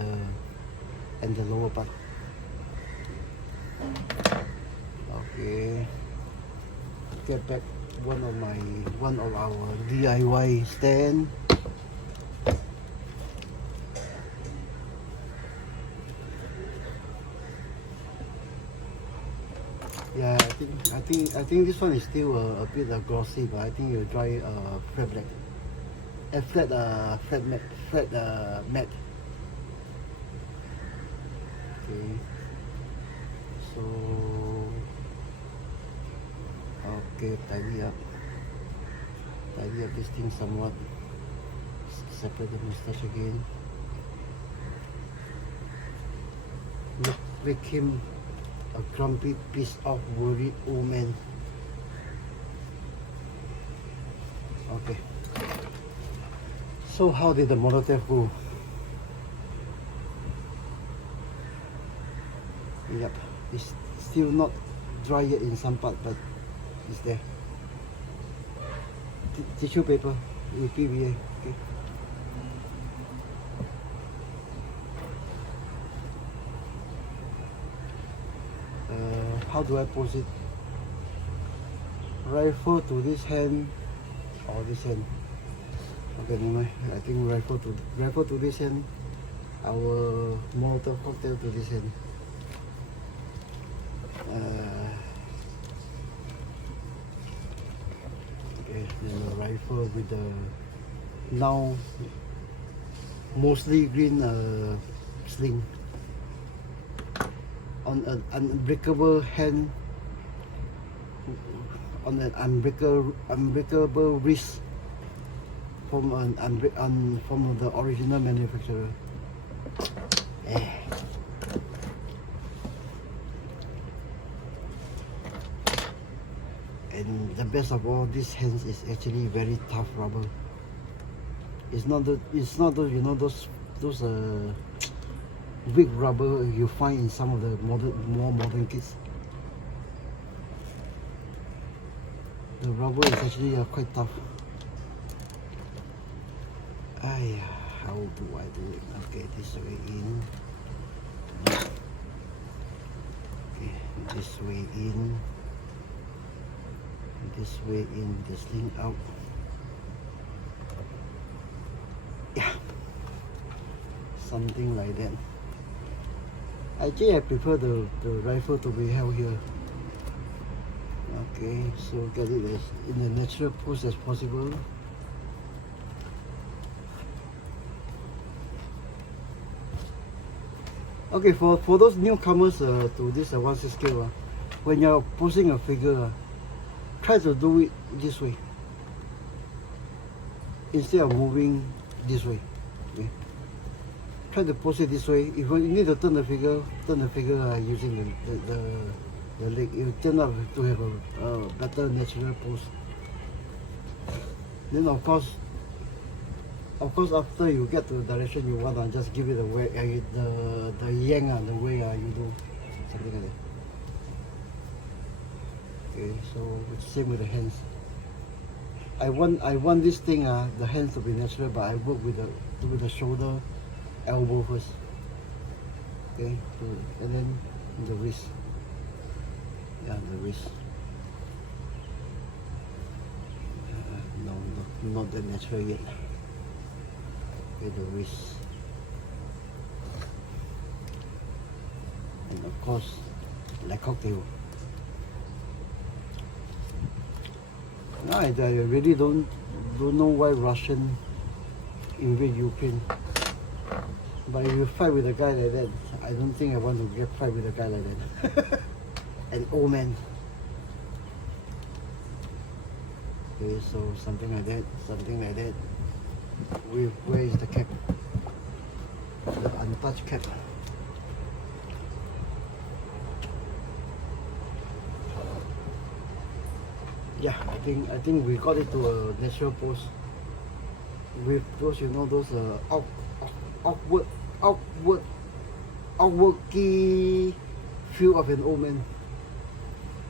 the lower part. Okay, get back one of our DIY stand. Yeah, I think this one is still a bit glossy, but I think you dry flat black, flat matte. Okay, so okay, tidy up this thing somewhat. Separate the mustache again. make him a grumpy piece of worried old man. Okay. So how did the Molotov go? Yep, it's still not dry yet in some part, but it's there. Tissue paper with PVA. Okay. How do I pose it? Rifle to this hand or this hand? Okay, never mind. I think rifle to this hand. Our Molotov cocktail to this hand. Okay, then the rifle with the now mostly green sling on an unbreakable hand, on an unbreakable wrist from from the original manufacturer. And the best of all, this hands is actually very tough rubber. It's not those you know those weak rubber you find in some of the more modern kits. The rubber is actually quite tough. How do I do it? Okay, this way in. Okay, this way in. This way in, the sling out. Yeah, something like that. Actually, I prefer the rifle to be held here. Okay, so get it as in the natural pose as possible. Okay, for those newcomers to this advanced scale, when you're posing a figure, try to do it this way instead of moving this way. Okay. Try to pose it this way. If you need to turn the figure using the leg, it will turn out to have a better natural pose. Then of course after you get to the direction you want, just give it the way the yang the way you do something like that. Okay, so it's same with the hands. I want this thing the hands to be natural, but I work with the shoulder, elbow first. Okay, and then the wrist. Yeah, the wrist. No, not that natural yet. Okay, the wrist. And of course, like cocktail. I really don't know why Russian invade Ukraine. But if you fight with a guy like that, I don't think I want to fight with a guy like that. An old man. Okay, so something like that. Where is the cap? The untouched cap. Yeah, I think we got it to a natural pose. With those, you know, those outward key feel of an old man.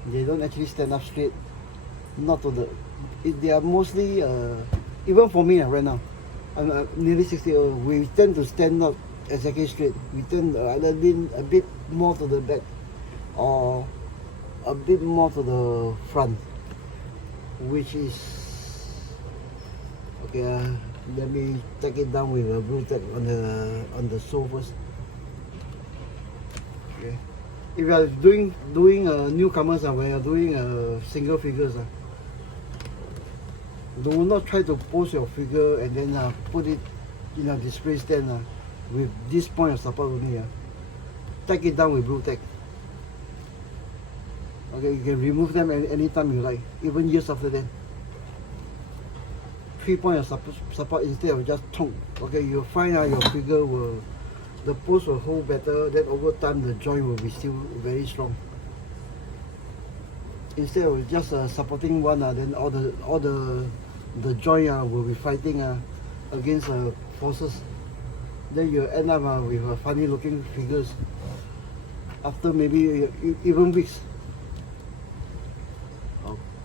They don't actually stand up straight. Not to they are mostly even for me right now. I'm nearly 60. We tend to stand up exactly straight. We tend to either lean a bit more to the back or a bit more to the front. Which is okay. Let me take it down with a blue tack on the sole first. Okay. If you are doing newcomers, when you are doing single figures, do not try to pose your figure and then put it in a display stand with this point of support only. Take it down with blue tack. Okay, you can remove them anytime you like, even years after that. 3 points of support instead of just tongue. Okay, you'll find your figure will the post will hold better, then over time the joint will be still very strong. Instead of just supporting one, then all the joint will be fighting against forces. Then you end up with funny looking figures after maybe even weeks.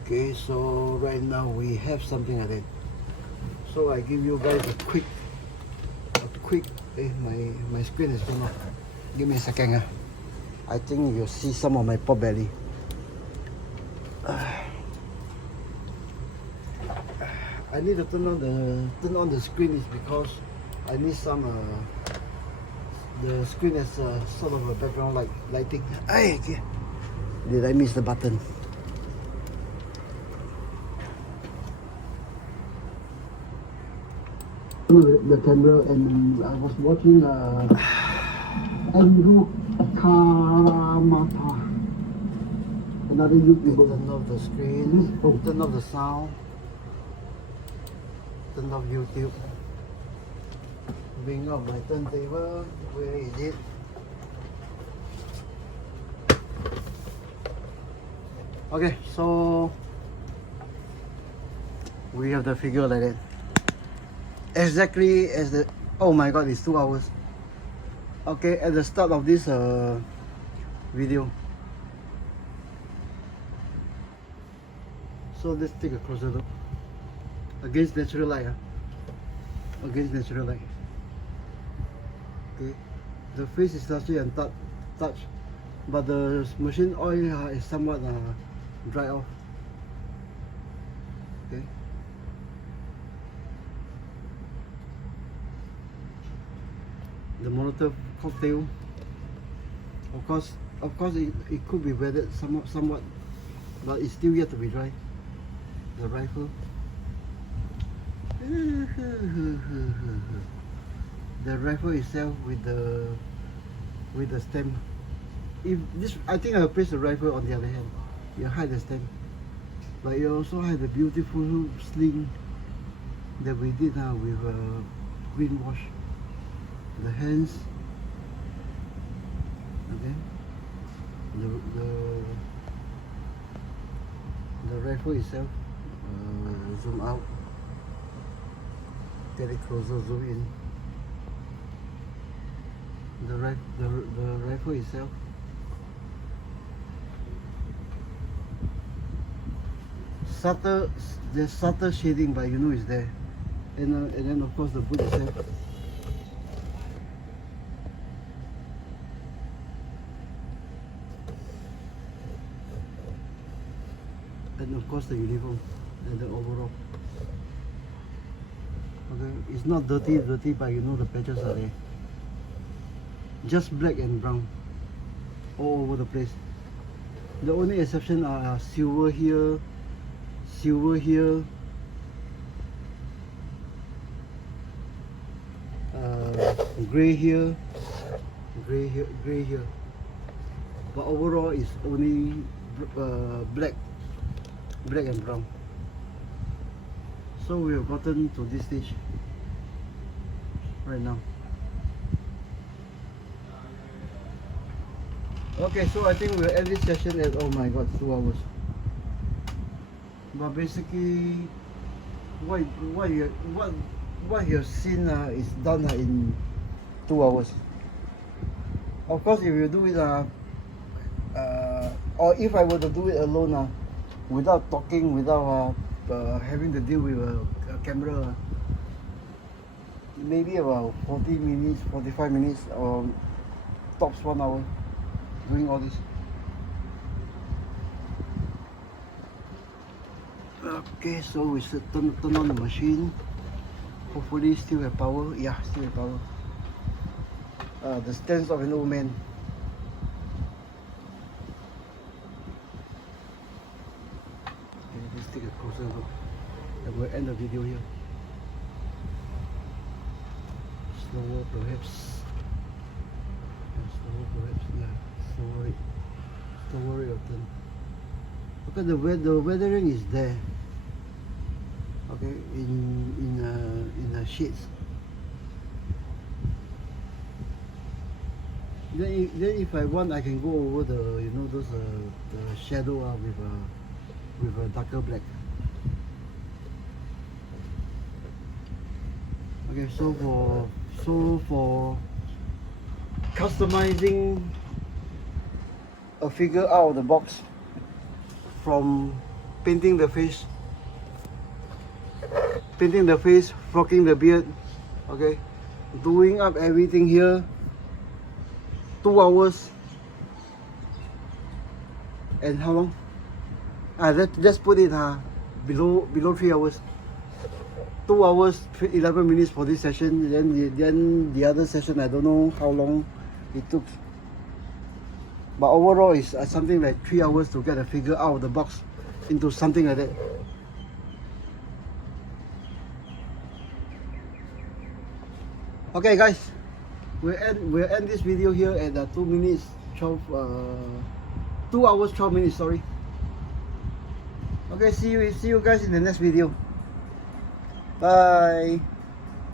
Okay, so right now we have something like that. So I give you guys a quick my screen is turned off. Give me a second. I think you'll see some of my pot belly. I need to turn on the screen is because I need some the screen as sort of a background lighting. Hey, did I miss the button? The camera, and I was watching Andrew Kamata, another YouTuber. Turn off the screen, turn off the sound, turn off YouTube. Bring up my turntable. Where is it? Okay, so we have the figure like that. Exactly as the, oh my god, it's 2 hours. Okay, at the start of this video. So let's take a closer look. Against natural light. Against natural light. Okay, the face is actually untouched, but the machine oil is somewhat dry off. Okay. The Molotov cocktail. Of course, it could be weathered somewhat, but it's still yet to be dry. The rifle. The rifle itself with the stem. If this, I think I'll place the rifle on the other hand. You hide the stem, but you also have the beautiful sling that we did with green wash. The hands, okay. The rifle itself. Zoom out. Get it closer. Zoom in. The rifle itself. There's subtle shading, but you know it's there. And then of course the boot itself. And of course the uniform and the overall. Okay, it's not dirty, but you know the patches are there. Just black and brown all over the place. The only exception are silver here, gray here, gray here. But overall, it's only black and brown. So we have gotten to this stage right now. Okay, so I think we'll end this session at, oh my god, 2 hours. But basically, what you've seen is done in 2 hours. Of course, if you do it, or if I were to do it alone, without talking, without having to deal with a camera, maybe about 40 minutes, 45 minutes, or tops 1 hour doing all this. Okay, so we should turn on the machine. Hopefully still have power. Yeah, still have power. The stance of an old man. Okay, let's take a closer look. And we'll end the video here. Slower perhaps. Slower perhaps, yeah. Slower your turn. Okay, the weathering is there. Okay, in the sheets. Then if I want, I can go over the those the shadow with a darker black. Okay, so for customizing a figure out of the box, from painting the face, frocking the beard, okay, doing up everything here, 2 hours. And how long? Let's put it below 3 hours. 2 hours 11 minutes for this session. Then the other session, I don't know how long it took, but overall it's something like 3 hours to get a figure out of the box into something like that. Okay guys, we'll end this video here at 2 minutes 12 2 hours 12 minutes, sorry. Okay, see you guys in the next video. Bye.